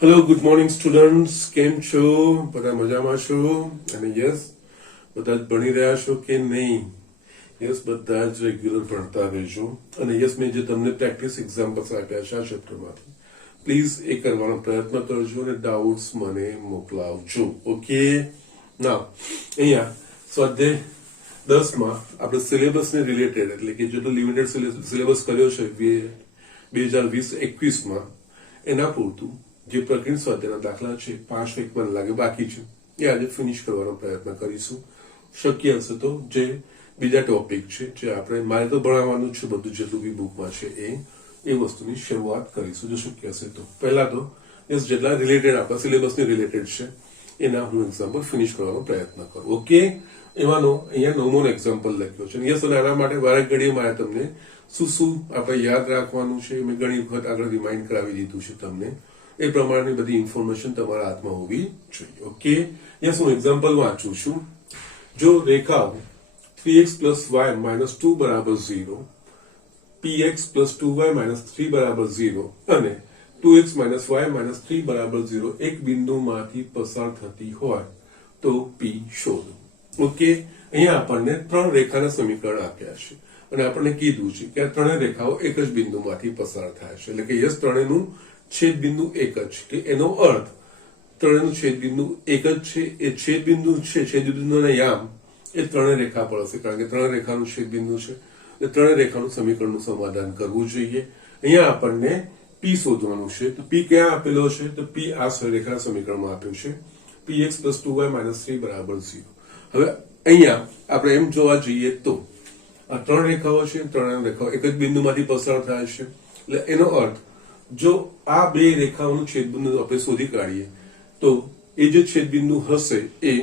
Hello good morning students, કેમ છો? બધા મજામાં છો? અને યસ, બધા જ ભણી રહ્યા છો કે નહીં? યસ, બધા જ રેગ્યુલર ભણતા રહેજો. અને યસ, મેં જે તમને પ્રેક્ટિસ એક્ઝામ્પલ્સ આપ્યા છે આ ચેપ્ટરમાંથી, પ્લીઝ એ કરવાનો પ્રયત્ન કરજો અને ડાઉટ્સ મને મોકલાવજો. ઓકે, ના અહીંયા સ્વાધ્યાય 10માં આપણે સિલેબસને રિલેટેડ, એટલે કે જેટલો લિમિટેડ સિલેબસ કર્યો છે 2020-21માં, એના પૂરતું જે પ્રકરણ સ્વાધ્યાયના દાખલા છે 5 વીક મને લાગે બાકી છે, એ આજે ફિનિશ કરવાનો પ્રયત્ન કરીશું. શક્ય હશે તો જે બીજા ટોપિક છે જે આપણે મારે તો ભણાવવાનું છે, બધું જેટલું બી બુકમાં છે એ વસ્તુની શરૂઆત કરીશું જો શક્ય હશે તો. પહેલા તો જેટલા રિલેટેડ આપણા સિલેબસની રિલેટેડ છે એના હું એક્ઝામ્પલ ફિનિશ કરવાનો પ્રયત્ન કરું. ઓકે, એમાંનો અહીંયા 9મો એક્ઝામ્પલ લખ્યો છે. યસ, અને આના માટે વારે ઘડીએ મારે તમને શું આપણે યાદ રાખવાનું છે મેં ઘણી વખત આગળ રિમાઇન્ડ કરાવી દીધું છે તમને. એ પ્રમાણની બધી ઇન્ફોર્મેશન તમારા હાથમાં હોવી જોઈએ. ઓકે, યસ, હું એક્ઝામ્પલ વાંચું છું. જો રેખાઓ 3x + y - 2 બરાબર 0, px + 2y - 3 બરાબર 0 અને 2x - y - 3 બરાબર 0 એક બિંદુમાંથી પસાર થતી હોય તો p શોધો. ઓકે, અહીંયા આપણને 3 રેખાના સમીકરણ આપ્યા છે અને આપણને કીધું છે કે આ ત્રણેય રેખાઓ એક જ બિંદુમાંથી પસાર થાય છે, એટલે કે યસ, ત્રણેયનું છેદ બિંદુ એક જ છે. કે એનો અર્થ ત્રણેયનું છેદ બિંદુ એક જ છે. એ છેદ બિંદુ છે, છેદ બિંદુના યામ એ ત્રણેય રેખા પર હશે, કારણ કે ત્રણેય રેખાનું છેદ બિંદુ છે. એ ત્રણેય રેખાનું સમીકરણનું સમાધાન કરવું જોઈએ. અહીંયા આપણને p શોધવાનું છે. તો p ક્યાં આપેલો છે? તો p આ રેખાના સમીકરણમાં આપ્યું છે, px + 2y - 3 બરાબર 0. હવે અહીંયા આપણે એમ જોવા જઈએ તો આ ત્રણ રેખાઓ છે, ત્રણ રેખાઓ એક જ બિંદુમાંથી પસાર થાય છે, એટલે એનો અર્થ જો આ બે રેખાઓનું છેદબિંદુ આપણે શોધી કાઢીએ તો એ જે છેદબિંદુ હશે એ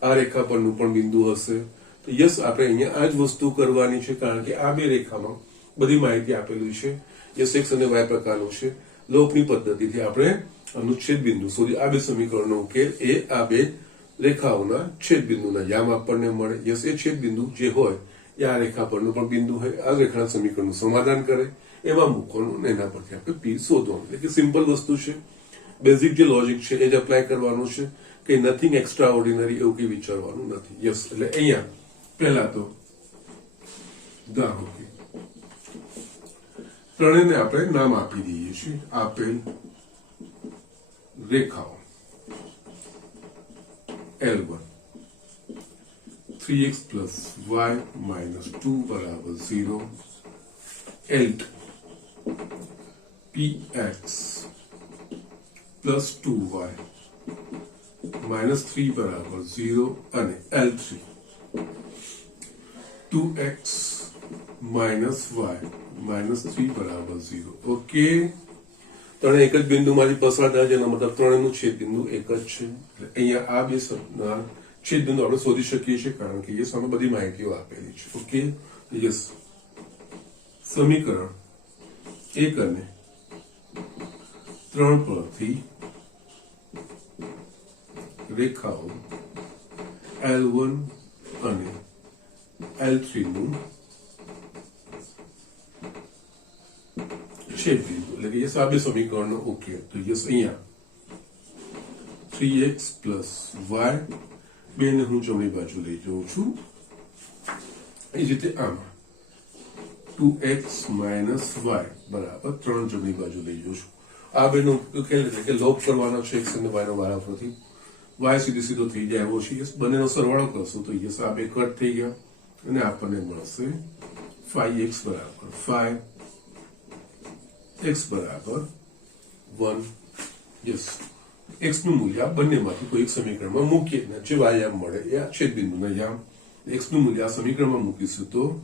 આ રેખા પરનું પણ બિંદુ હશે. તો યસ, આપણે અહીંયા આ જ વસ્તુ કરવાની છે, કારણ કે આ બે રેખામાં બધી માહિતી આપેલી છે. યસ, x અને y પ્રકારનું છે. લોપની પદ્ધતિથી આપણે આનું છેદબિંદુ શોધી આ બે સમીકરણનો ઉકેલ એ આ બે રેખાઓના છેદબિંદુના યામ આપણને મળે. યસ, એ છેદબિંદુ જે હોય એ આ રેખા પરનું પણ બિંદુ હોય, આ રેખાના સમીકરણનું સમાધાન કરે, એમાં મૂકવાનું, એના પરથી આપણે p શોધવાનું. એટલે કે સિમ્પલ વસ્તુ છે, બેઝિક જે લોજિક છે એ જ એપ્લાય કરવાનું છે, કે નથિંગ એક્સ્ટ્રા ઓર્ડિનરી એવું કંઈ વિચારવાનું નથી. યસ, એટલે અહીંયા પહેલા તો ધારો કે ત્રણેયને આપણે નામ આપી દઈએ છીએ. આપેલ રેખાઓ L1 3x + y - 2 બરાબર 0, L2 px + 2y - 3 બરાબર 0 અને L3 2x - y - 3 બરાબર 0. ઓકે, ત્રણે એક જ બિંદુમાંથી પસાર થાય છે, એનો મતલબ ત્રણેયનું છેદ બિંદુ એક જ છે. એટલે અહીંયા આ બે છેદ બિંદુ આપણે શોધી શકીએ છીએ, કારણ કે યસ, આમાં બધી માહિતીઓ આપેલી છે. ઓકે, યસ, સમીકરણ 1 અને 3 પરથી રેખાઓ L1 અને L3 નું છેદ બિંદુ, એટલે કે યસ, આ બે સમીકરણનો ઉકેલ. તો યસ, અહીંયા 3x + y બેને હું જમણી બાજુ લઈ જાઉં છું. એ જ રીતે આમાં 2x - y બરાબર 3 જમણી બાજુ લઈ જાઉં છું. આ બેનો ઉકેલ એટલે કે લોપ કરવાનો છે x અને y નો વારાફરતી. y સીધો થઈ જાય એવો છે. યસ, બંનેનો સરવાળો કરશું તો યસ, આ બે કટ થઈ ગયા અને આપણને મળશે 5x બરાબર 5, x બરાબર 1. યસ, x નું મૂલ્ય આ બંનેમાંથી કોઈ એક સમીકરણમાં મૂકીએ, જે y યામ મળે એ આ છેદબિંદુના યામ. x નું મૂલ્ય આ સમીકરણમાં મૂકીશું તો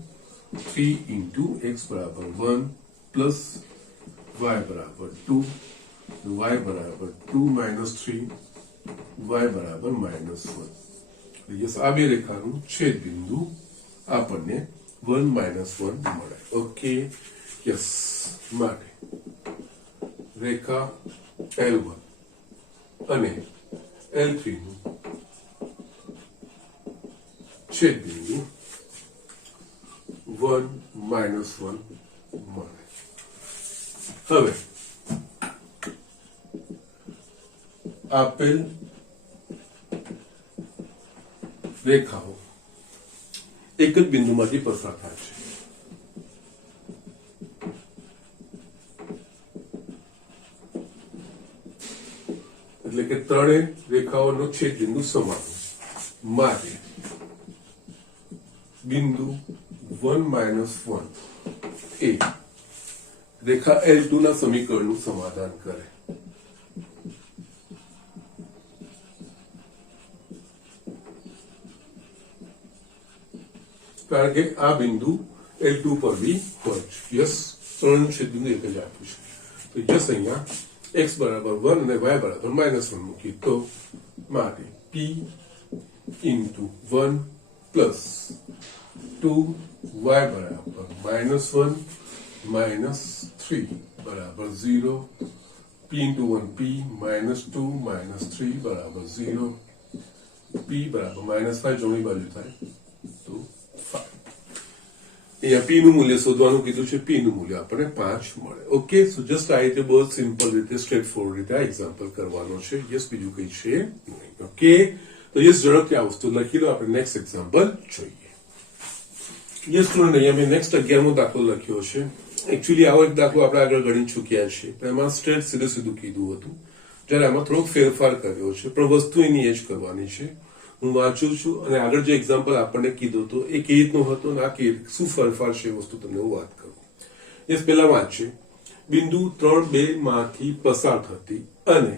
3 × x બરાબર 1 + y બરાબર 2, y બરાબર 2 - 3, y બરાબર -1. યસ, આ બે રેખાનું છેદબિંદુ આપણને 1 - 1 મળે. ઓકે, યસ, માટે રેખા L1 અને L3 નું છેદબિંદુ 1 - 1 મળે. હવે આપેલ રેખાઓ એક જ બિંદુમાંથી પસાર થાય છે. એટલે કે ત્રણેય રેખાઓનો છેદ બિંદુ સમાન માટે બિંદુ 1 -1 એ રેખા L2 ના સમીકરણનું સમાધાન કરે. કારણ કે આ બિંદુ L2 પર બી હોય છે. યસ, ત્રણ છેદ બિંદુ એક જ આપ્યું છે. તો યસ અહીંયા x બરાબર 1 અને y બરાબર -1 મૂકી તો માટે p into 1 plus 2y બરાબર -1 minus 3 બરાબર 0, p into 1 p -2 minus 3 બરાબર 0, p બરાબર -5 જમણી બાજુ થાય તો 5. અહીંયા p નું મૂલ્ય શોધવાનું કીધું છે. p નું મૂલ્ય આપણને 5 મળે. ઓકે, સો જસ્ટ આ રીતે બહુ સિમ્પલ રીતે સ્ટ્રેટ ફોરવર્ડ રીતે આ એક્ઝામ્પલ કરવાનો છે. યસ, બીજું કઈ છે નહીં. ઓકે, તો યસ ઝડપથી આ વસ્તુ લખી લો. આપણે નેક્સ્ટ એક્ઝામ્પલ જોઈએ. યસ સ્ટુડન્ટ, અહીંયા મેં નેક્સ્ટ 11મો દાખલો લખ્યો છે. એકચ્યુઅલી આવો એક દાખલો આપણે આગળ ગણી ચૂક્યા છે, પણ એમાં સ્ટ્રેટ સીધું કીધું હતું. જ્યારે આમાં થોડોક ફેરફાર કર્યો છે, પણ વસ્તુ એની એ જ કરવાની છે. હું વાંચું છું અને આગળ જે એક્ઝામ્પલ આપણને કીધું હતો એ કેવી રીતનો હતો ને આ શું ફેરફાર છે એ વસ્તુ તમને હું વાત કરું. એ પહેલા વાંચે બિંદુ 3 2 માંથી પસાર થતી અને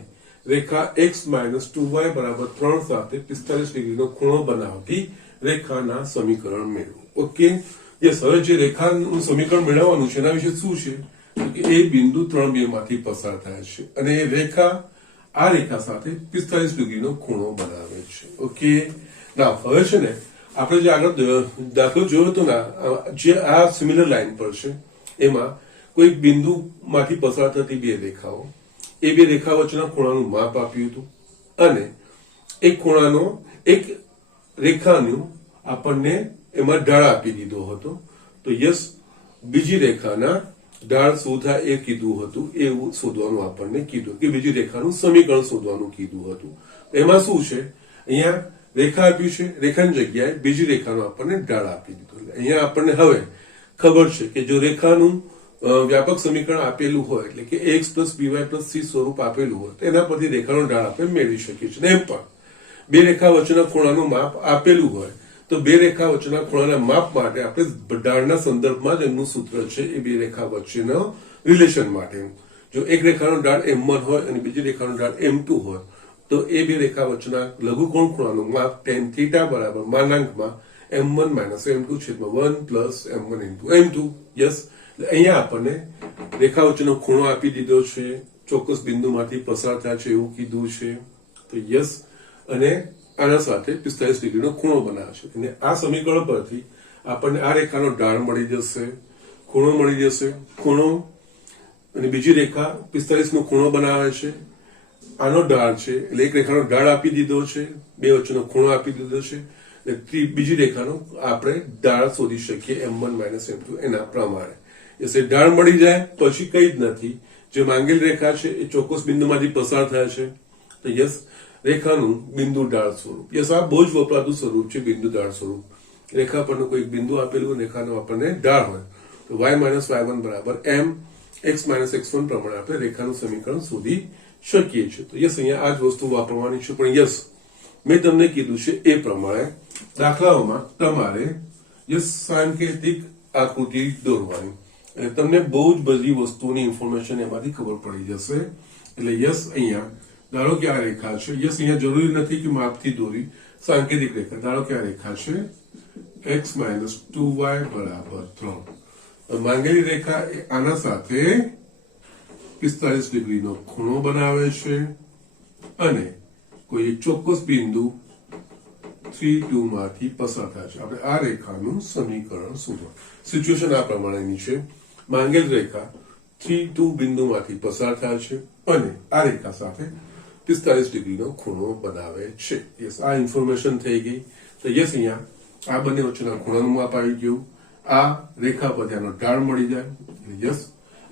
રેખા x - 2y બરાબર 3 સાથે 45 ડિગ્રીનો ખૂણો બનાવતી રેખાના સમીકરણ મેળવો. ઓકે, યસ, હવે જે રેખાનું સમીકરણ મેળવવાનું છે એના વિશે શું છે કે એ બિંદુ 3 2 માંથી પસાર થાય છે અને એ રેખા આ રેખા સાથે 45 ડિગ્રીનો ખૂણો બનાવે છે. ઓકે, ના હવે છે ને આપણે જે આગળ દાખલો જોયો હતો ને, જે આ સિમિલર લાઈન પર છે એમાં કોઈ બિંદુમાંથી પસાર થતી બે રેખાઓ, એ બે રેખા વચ્ચેના ખૂણાનું માપ આપ્યું હતું અને એક રેખાનું આપણને એમાં ઢાળ આપી દીધો હતો. તો યસ, બીજી રેખાના ઢાળ શું થાય એ કીધું હતું, એવું શોધવાનું આપણને કીધું કે બીજી રેખાનું સમીકરણ શોધવાનું કીધું હતું. એમાં શું છે, અહીંયા રેખા આપ્યું છે, રેખાની જગ્યાએ બીજી રેખાનો આપણને ઢાળ આપી દીધો. અહીંયા આપણને હવે ખબર છે કે જો રેખાનું વ્યાપક સમીકરણ આપેલું હોય, એટલે કે x + by + c સ્વરૂપ આપેલું હોય તો એના પરથી રેખાનો ઢાળ આપણે મેળવી શકીએ છીએ. એમ પણ બે રેખા વચ્ચેના ખૂણાનું માપ આપેલું હોય તો બે રેખા વચ્ચેના ખૂણાના માપ માટે આપણે ઢાળના સંદર્ભમાં જ એમનું સૂત્ર છે એ બે રેખા વચ્ચેનો રિલેશન માટે. જો એક રેખાનો ઢાળ m1 હોય અને બીજી રેખાનો ઢાળ m2 હોય તો એ બે રેખા વચ્ચેના લઘુકોણ ખૂણાનું માપ tan θ બરાબર માનાંકમાં m1 - m2 છેદમાં 1 + m1 * m2. યસ, અહીંયા આપણને રેખા વચ્ચેનો ખૂણો આપી દીધો છે, ચોક્કસ બિંદુમાંથી પસાર થાય છે એવું કીધું છે. તો યસ, અને આના સાથે 45 ડિગ્રીનો ખૂણો બનાવે છે અને આ સમીકરણ પરથી આપણને આ રેખાનો ઢાળ મળી જશે, ખૂણો મળી જશે. ખૂણો અને બીજી રેખા 45 નો ખૂણો બનાવે છે, આનો ઢાળ છે એટલે એક રેખાનો ઢાળ આપી દીધો છે, બે વચ્ચેનો ખૂણો આપી દીધો છે એટલે બીજી રેખાનો આપણે ઢાળ શોધી શકીએ m1 - m2 એના પ્રમાણે. એટલે ઢાળ મળી જાય પછી કઈ જ નથી, જે માંગેલ રેખા છે એ ચોક્કસ બિંદુમાંથી પસાર થાય છે. તો યસ, રેખાનું બિંદુ ઢાળ સ્વરૂપ. યસ, આ બહુ જ વપરાતું સ્વરૂપ છે બિંદુ ઢાળ સ્વરૂપ. રેખા પરનું કોઈ બિંદુ આપેલું રેખાનું આપણને ઢાળ હોય તો y - y1 બરાબર m x - x1 પ્રમાણે આપણે રેખાનું સમીકરણ શોધી શકીએ છીએ. તો યસ, અહીંયા આ જ વસ્તુ વાપરવાની છે. પણ યસ, મેં તમને કીધું છે એ પ્રમાણે દાખલાઓમાં તમારે યસ સાંકેતિક આકૃતિ દોરવાની, એટલે તમને બહુ જ બધી વસ્તુની ઇન્ફોર્મેશન એમાંથી ખબર પડી જશે. એટલે યસ, અહીંયા ધારો કે આ રેખા છે, યસ અહીંયા જરૂરી નથી કે માપથી દોરી, સાંકેતિક રેખા. ધારો કે આ રેખા છે x - 2y બરાબર 3. માંગેલી રેખા આના સાથે 45 ડિગ્રીનો ખૂણો બનાવે છે અને કોઈ એક ચોક્કસ બિંદુ 3 2 માંથી પસાર થાય છે. આપણે આ રેખાનું સમીકરણ શોધો. સિચ્યુએશન આ પ્રમાણેની છે, માંગેલ રેખા 3 2 બિંદુમાંથી પસાર થાય છે અને આ રેખા સાથે 45 ડિગ્રીનો ખૂણો બનાવે છે. યસ, આ ઇન્ફોર્મેશન થઈ ગઈ. તો યસ, અહીંયા આ બંને વચ્ચેના ખૂણાનું માપ આવી ગયું, આ રેખા પર આનો ઢાળ મળી જાય. યસ,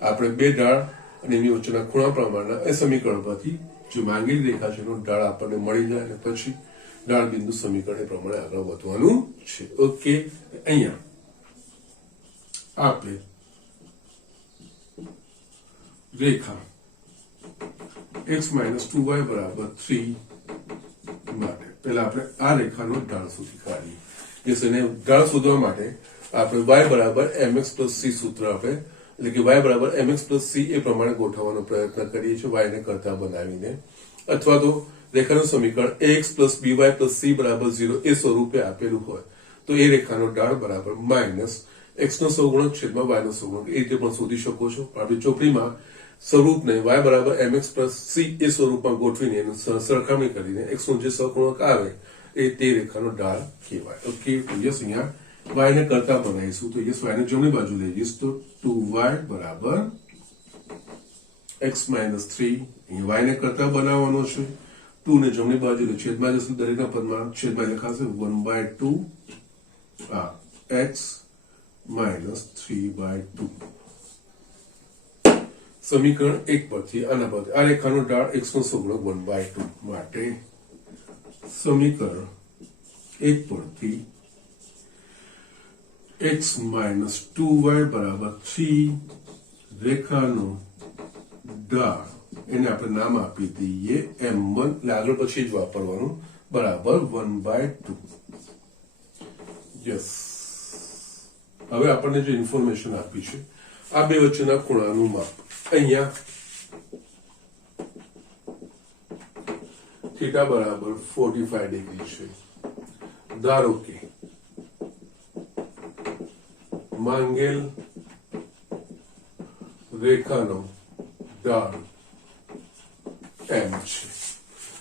આપણે બે ઢાળ અને એની વચ્ચેના ખૂણા પ્રમાણના એ સમીકરણ પરથી જે માંગેલી રેખા છે એનો ઢાળ આપણને મળી જાય અને પછી ઢાળ બિંદુ સમીકરણ પ્રમાણે આગળ વધવાનું છે. ઓકે, અહીંયા આપણે રેખા x-2y બરાબર 3 માટે પહેલા આપણે આ રેખાનો ઢાળ શોધી કાઢીએ. એને ઢાળ શોધવા માટે આપણે y બરાબર mx plus c સૂત્ર આપણે એટલે કે y બરાબર mx plus c એ પ્રમાણે ગોઠવવાનો પ્રયત્ન કરીએ છીએ y ને કરતા બનાવીને, અથવા તો રેખાનું સમીકરણ ax plus by plus c બરાબર 0 એ સ્વરૂપે આપેલું હોય તો એ રેખાનો ઢાળ બરાબર માઇનસ x નો સહગુણક છેદમાં y નો સહગુણક એ રીતે પણ શોધી શકો છો. આપણી ચોપડીમાં સ્વરૂપને y બરાબર mx plus c એ સ્વરૂપમાં ગોઠવીને એનું સરખામણી કરીને x નો જે સહગુણક આવે એ તે રેખાનો ઢાળ કહેવાય. ઓકે, તો યસ અહીંયા y ને કરતા બનાવીશું તો યસ y ને જમણી બાજુ લઈ જઈશ તો 2y બરાબર x minus 3 અહીંયા y ને કરતા બનાવવાનો છે. 2 ને જમણી બાજુ લે છેદમાં જશે દરેકના પદમાં છેદમાં લખાશે 1/2 x minus 3/2. સમીકરણ 1 પરથી આના પરથી આ રેખાનો ઢાળ x નો સહગુણક 1/2 માટે સમીકરણ 1 પરથી x minus 2y બરાબર 3 રેખાનો ઢાળ એને આપણે નામ આપી દઈએ m1 એટલે આગળ પછી જ વાપરવાનું બરાબર 1/2. યસ, હવે આપણને જે ઇન્ફોર્મેશન આપી છે આ બે વચ્ચેના ખૂણાનું માપ અહીંયા થીટા બરાબર 45 ડિગ્રી છે. ધારો કે માંગેલ રેખાનો ઢાળ m છે.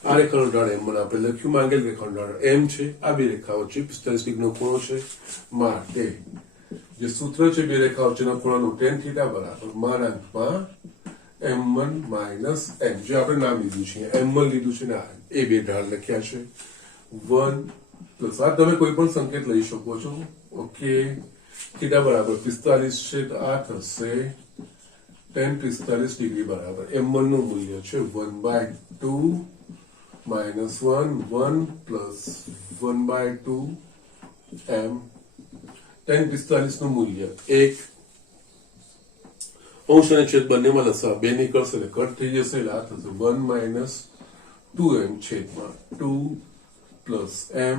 આ રેખાનો ઢાળ m1 આપણે લખ્યું, માંગેલ રેખાનો ઢાળ m છે. આ બે રેખાઓ છે 45 ડિગ્રીનો ખૂણો છે માટે જે સૂત્ર છે બે રેખાઓ વચ્ચેના ખૂણાનું tan થીટા બરાબર માનાંકમાં m1 minus m જે આપણે નામ લીધું છે m1 લીધું છે ને એ બે ઢાળ લખ્યા છે 1 પ્લસ આ તમે કોઈ પણ સંકેત લઈ શકો છો. ઓકે, થીટા બરાબર 45 છે તો આ થશે tan 45 ડિગ્રી બરાબર m1 નું મૂલ્ય છે 1/2 minus 1 plus 1/2 m. tan 45 નું મૂલ્ય 1 અંશ અને છેદ બંનેમાં લસા 2 નીકળશે એટલે કટ થઈ જશે એટલે આ થશે 1 minus 2m છેદમાં 2 plus m.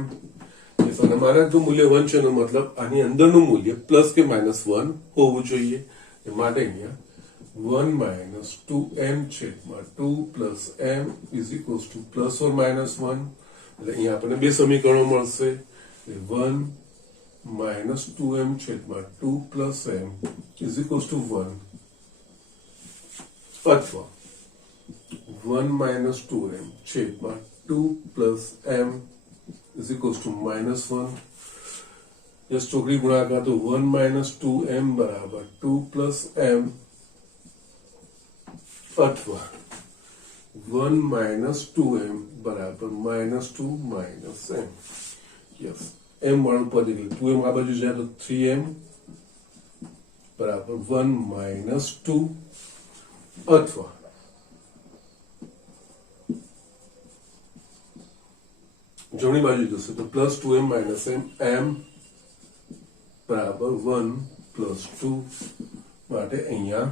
અને માનાંકનું મૂલ્ય 1 છે એનો મતલબ આની અંદરનું મૂલ્ય પ્લસ કે માઇનસ 1 હોવું જોઈએ. એ માટે અહીંયા 1 minus 2m છેદમાં 2 plus m is equals to plus or minus 1 એટલે અહીંયા આપણને બે સમીકરણો મળશે 1 minus 2m છેદમાં 2 plus m is equals to 1 અથવા 1 minus 2m છેદમાં 2 plus m is equals to minus 1. Just ચોકડી ગુણાકાર તો 1 minus 2m બરાબર 2 plus m અથવા 1 minus 2m બરાબર minus 2 minus m. Yes, m વાળું પદ એટલે 2m આ બાજુ જાય તો 3m બરાબર 1 minus 2 અથવા જમણી બાજુ જશે તો પ્લસ 2m minus m બરાબર 1 plus 2 માટે અહીંયા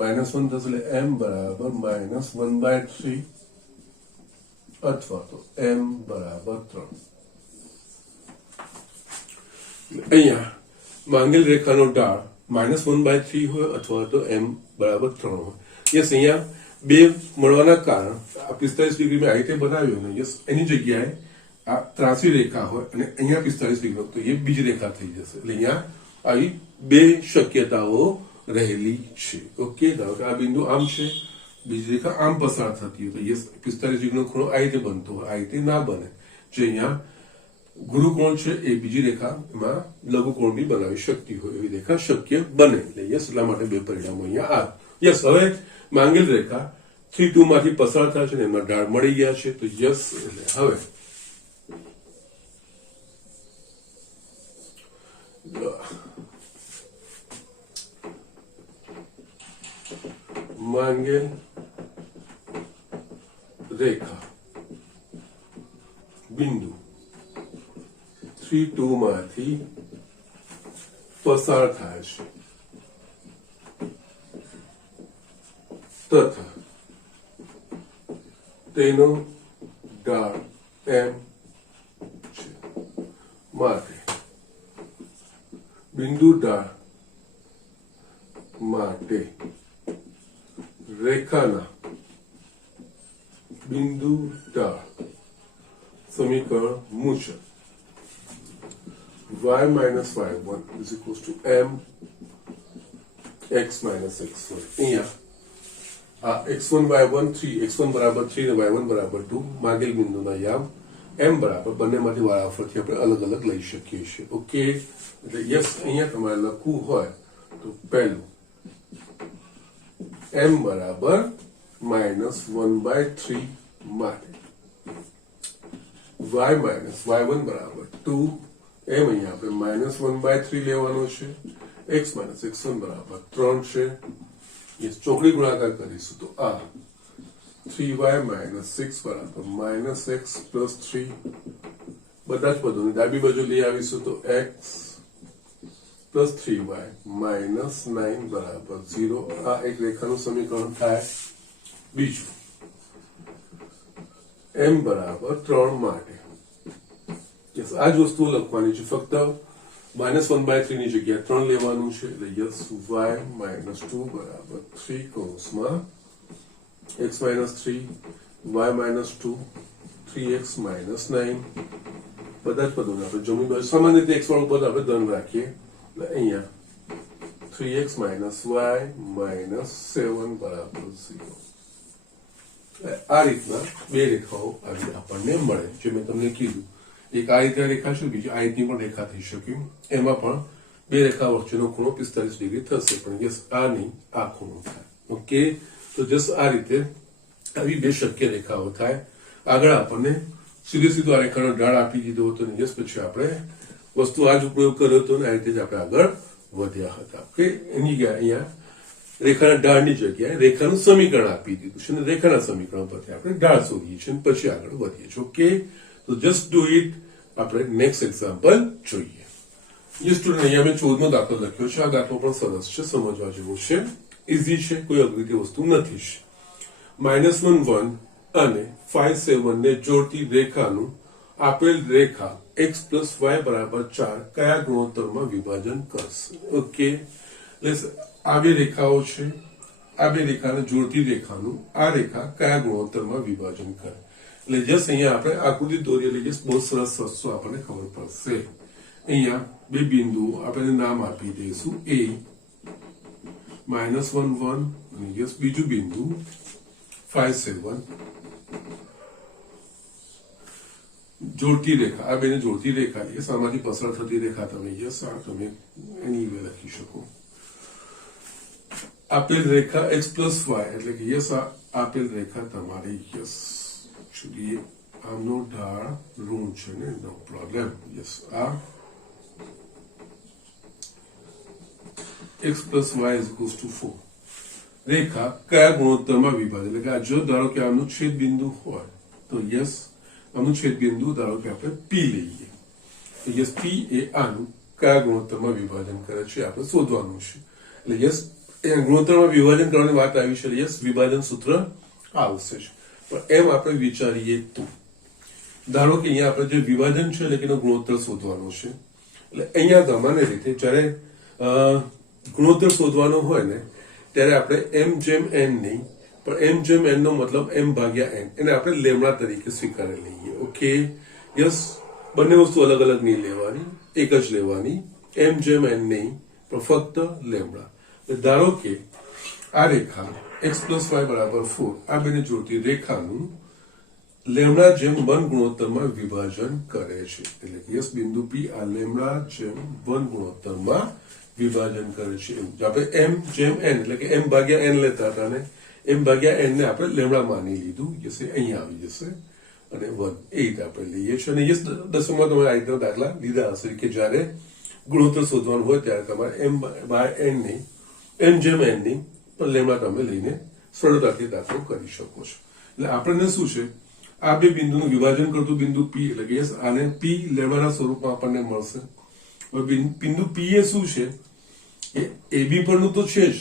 માઇનસ 1 થશે એટલે m બરાબર minus 1/3 અથવા તો m બરાબર 3. અહીંયા માંગેલ રેખાનો ઢાળ -1/3 હોય અથવા તો m બરાબર 3 હોય. યસ, અહીંયા બે મળવાના કારણ આ 45 ડિગ્રી આ રીતે બનાવ્યો ને યસ એની જગ્યાએ આ ત્રાસી રેખા હોય અને અહીંયા 45 ડિગ્રી તો એ બીજી રેખા થઈ જશે એટલે અહીંયા આવી બે શક્યતાઓ રહેલી છે. ઓકે, ધારો કે આ બિંદુ આમ છે, બીજી રેખા આમ પસાર થતી હોય તો યસ 45 ડિગ્રીનો ખૂણો આ રીતે બનતો હોય, આ રીતે ના બને. જે અહીંયા ગુરુકોણ છે એ બીજી રેખા એમાં લઘુકોણ બી બનાવી શકતી હોય એવી રેખા શક્ય બને એટલે યસ એટલા માટે બે પરિણામો અહીંયા આ. યસ, હવે માંગેલ રેખા 3 2 માંથી પસાર થાય છે ને એમાં ઢાળ મળી ગયા છે તો યસ એટલે હવે માંગેલ રેખા બિંદુ 3 2 માંથી પસાર થાય છે તથા તેનો ઢાળ m છે માટે બિંદુ ઢાળ માટે રેખાના બિંદુ ઢાળ સમીકરણ મુજબ y minus y1 is equals to m x minus x1. અહીંયા આ x1 y1 3 x1 બરાબર 3 અને y1 બરાબર 2 માંગેલ બિંદુના યામ m બરાબર બંનેમાંથી વારાફરતી આપણે અલગ અલગ લઈ શકીએ છીએ. ઓકે, એટલે યસ અહીંયા તમારે લખવું હોય તો પહેલું m બરાબર -1/3 માટે y minus y1 બરાબર 2 એમ અહીંયા આપણે -1/3 લેવાનો છે, x minus x1 બરાબર 3 છે. એ ચોકડી ગુણાકાર કરીશું તો આ 3y minus 6 બરાબર -x plus 3 બધા જ પદોને ડાબી બાજુ લઈ આવીશું તો x plus 3y minus 9 બરાબર 0. આ એક રેખાનું સમીકરણ થાય. બીજું m બરાબર 3 માટે આ જ વસ્તુ લખવાની છે, ફક્ત -1/3 ની જગ્યાએ 3 લેવાનું છે. એટલે યસ y minus 2 બરાબર 3 કૌંસમાં x minus 3 y minus 2 3x minus 9 બધા જ પદોને આપણે જમણી બાજુ સામાન્ય રીતે x વાળું પદ આપણે ધન રાખીએ. એટલે અહીંયા 3x minus y minus 7 બરાબર 0. આ રીતના બે રેખાઓ આવી આપણને મળે. જે મેં તમને કીધું, એક આ રીતે રેખા છે, બીજી આ રીતની પણ રેખા થઈ શકે. એમાં પણ બે રેખા વચ્ચેનો ખૂણો 45 ડિગ્રી થશે, પણ યસ આ નહીં આ ખૂણો થાય. ઓકે, તો જસ્ટ આ રીતે આવી બે શક્ય રેખાઓ થાય. આગળ આપણને સીધું આ રેખાનો ઢાળ આપી દીધો હતો ને યસ પછી આપણે વસ્તુ આ જ ઉપયોગ કર્યો હતો ને આ રીતે જ આપણે આગળ વધ્યા હતા. ઓકે, એની અહીંયા રેખાના ઢાળની જગ્યાએ રેખાનું સમીકરણ આપી દીધું છે, અને રેખાના સમીકરણ પરથી આપણે ઢાળ શોધીએ છીએ પછી આગળ વધીએ છીએ. ઓકે, તો જસ્ટ ડુ ઇટ. આપણે નેક્સ્ટ એક્ઝામ્પલ જોઈએ. યસ સ્ટુડન્ટ, અહીંયા મેં 14નો દાખલો લખ્યો છે. આ દાખલો પણ સરસ છે, સમજવા જેવું છે, ઇઝી છે, કોઈ અઘરી વસ્તુ નથી. -1 1 અને 5 7 ને જોડતી રેખાનું આપેલ રેખા x plus y બરાબર 4 કયા ગુણોત્તરમાં વિભાજન કરશે? ઓકે, આ બે રેખાઓ છે. આ બે રેખાને જોડતી રેખાનું આ રેખા કયા ગુણોત્તરમાં વિભાજન કરે? એટલે જસ્ટ અહીંયા આપણે આકૃતિ દોરી એટલે જસ્ટ બહુ સરસ વસ્તુ આપણને ખબર પડશે. અહીંયા બે બિંદુઓ આપણે નામ આપી દઈશું, a -1 1 અને યસ બીજું બિંદુ 5 7. જોડતી રેખા, આ બેને જોડતી રેખા યસ આમાંથી પસાર થતી રેખા તમે યસ આ તમે એની વે લખી શકો. આપેલ રેખા x plus y એટલે કે યસ આપેલ રેખા તમારી યસ એકચ્યુઅલી આમનો ઢાળ ઋણ છે ને, નો પ્રોબ્લેમ. યસ આ x plus y is equals to 4 રેખા કયા ગુણોત્તરમાં વિભાજન, એટલે કે આ જો ધારો કે આમનું છેદ બિંદુ હોય તો યસ આમનું છેદ બિંદુ ધારો કે આપણે p લઈએ તો યસ p એ આનું કયા ગુણોત્તરમાં વિભાજન કરે છે આપણે શોધવાનું છે. એટલે યસ ગુણોત્તરમાં વિભાજન કરવાની વાત આવી છે, યસ વિભાજન સૂત્ર આવશે. પણ એમ આપણે વિચારીએ તો ધારો કે અહીંયા આપણે જે વિભાજન છે એટલે કે એનો ગુણોત્તર શોધવાનો છે. એટલે અહીંયા સામાન્ય રીતે જ્યારે ગુણોત્તર શોધવાનો હોય ને ત્યારે આપણે m જેમ n નહીં, પણ m જેમ n નો મતલબ m ભાગ્યા n, એને આપણે લેમડા તરીકે સ્વીકારી લઈએ. ઓકે, યસ બંને વસ્તુ અલગ અલગ નહીં લેવાની, એક જ લેવાની, m જેમ n નહીં પણ ફક્ત લેમડા. ધારો કે આ રેખા x plus y બરાબર 4 આ બેને જોડતી રેખાનું લેમડા જેમ 1 ગુણોત્તરમાં વિભાજન કરે છે. એટલે કે યસ બિંદુ p આ લેમડા જેમ 1 ગુણોત્તરમાં વિભાજન કરે છે. આપણે m જેમ n એટલે કે m ભાગ્યા n લેતા હતા ને m ભાગ્યા n ને આપણે લેમડા માની લીધું, યસ અહીંયા આવી જશે અને 1 એ રીતે આપણે લઈએ છીએ. અને યસ દસમમાં તમે આ રીતે દાખલા લીધા હશે કે જ્યારે ગુણોત્તર શોધવાનું હોય ત્યારે તમારે m by n નહીં, m જેમ n નહીં પણ લેમડા તમે લઈને સરળતાથી દાખલો કરી શકો છો. એટલે આપણને શું છે, આ બે બિંદુનું વિભાજન કરતું બિંદુ પી એટલે કે આને પી લેવાના સ્વરૂપમાં આપણને મળશે. હવે બિંદુ પી એ શું છે, એ એબી પરનું તો છે જ,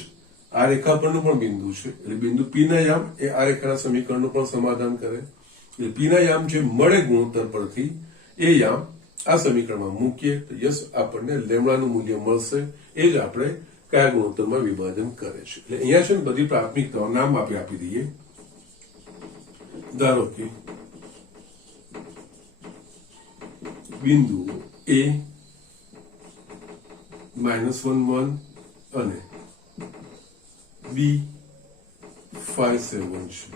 આ રેખા પરનું પણ બિંદુ છે. એટલે બિંદુ પી ના યામ એ આ રેખાના સમીકરણનું પણ સમાધાન કરે. એટલે પી ના યામ જે મળે ગુણોત્તર પરથી એ યામ આ સમીકરણમાં મૂકીએ તો યસ આપણને લેમડાનું મૂલ્ય મળશે. એ જ આપણે કયા ગુણોત્તરમાં વિભાજન કરે છે. એટલે અહીંયા છે ને બધી પ્રાથમિકતાઓ નામ આપણે આપી દઈએ. ધારો કે બિંદુ A -1 અને B 5 7 છે.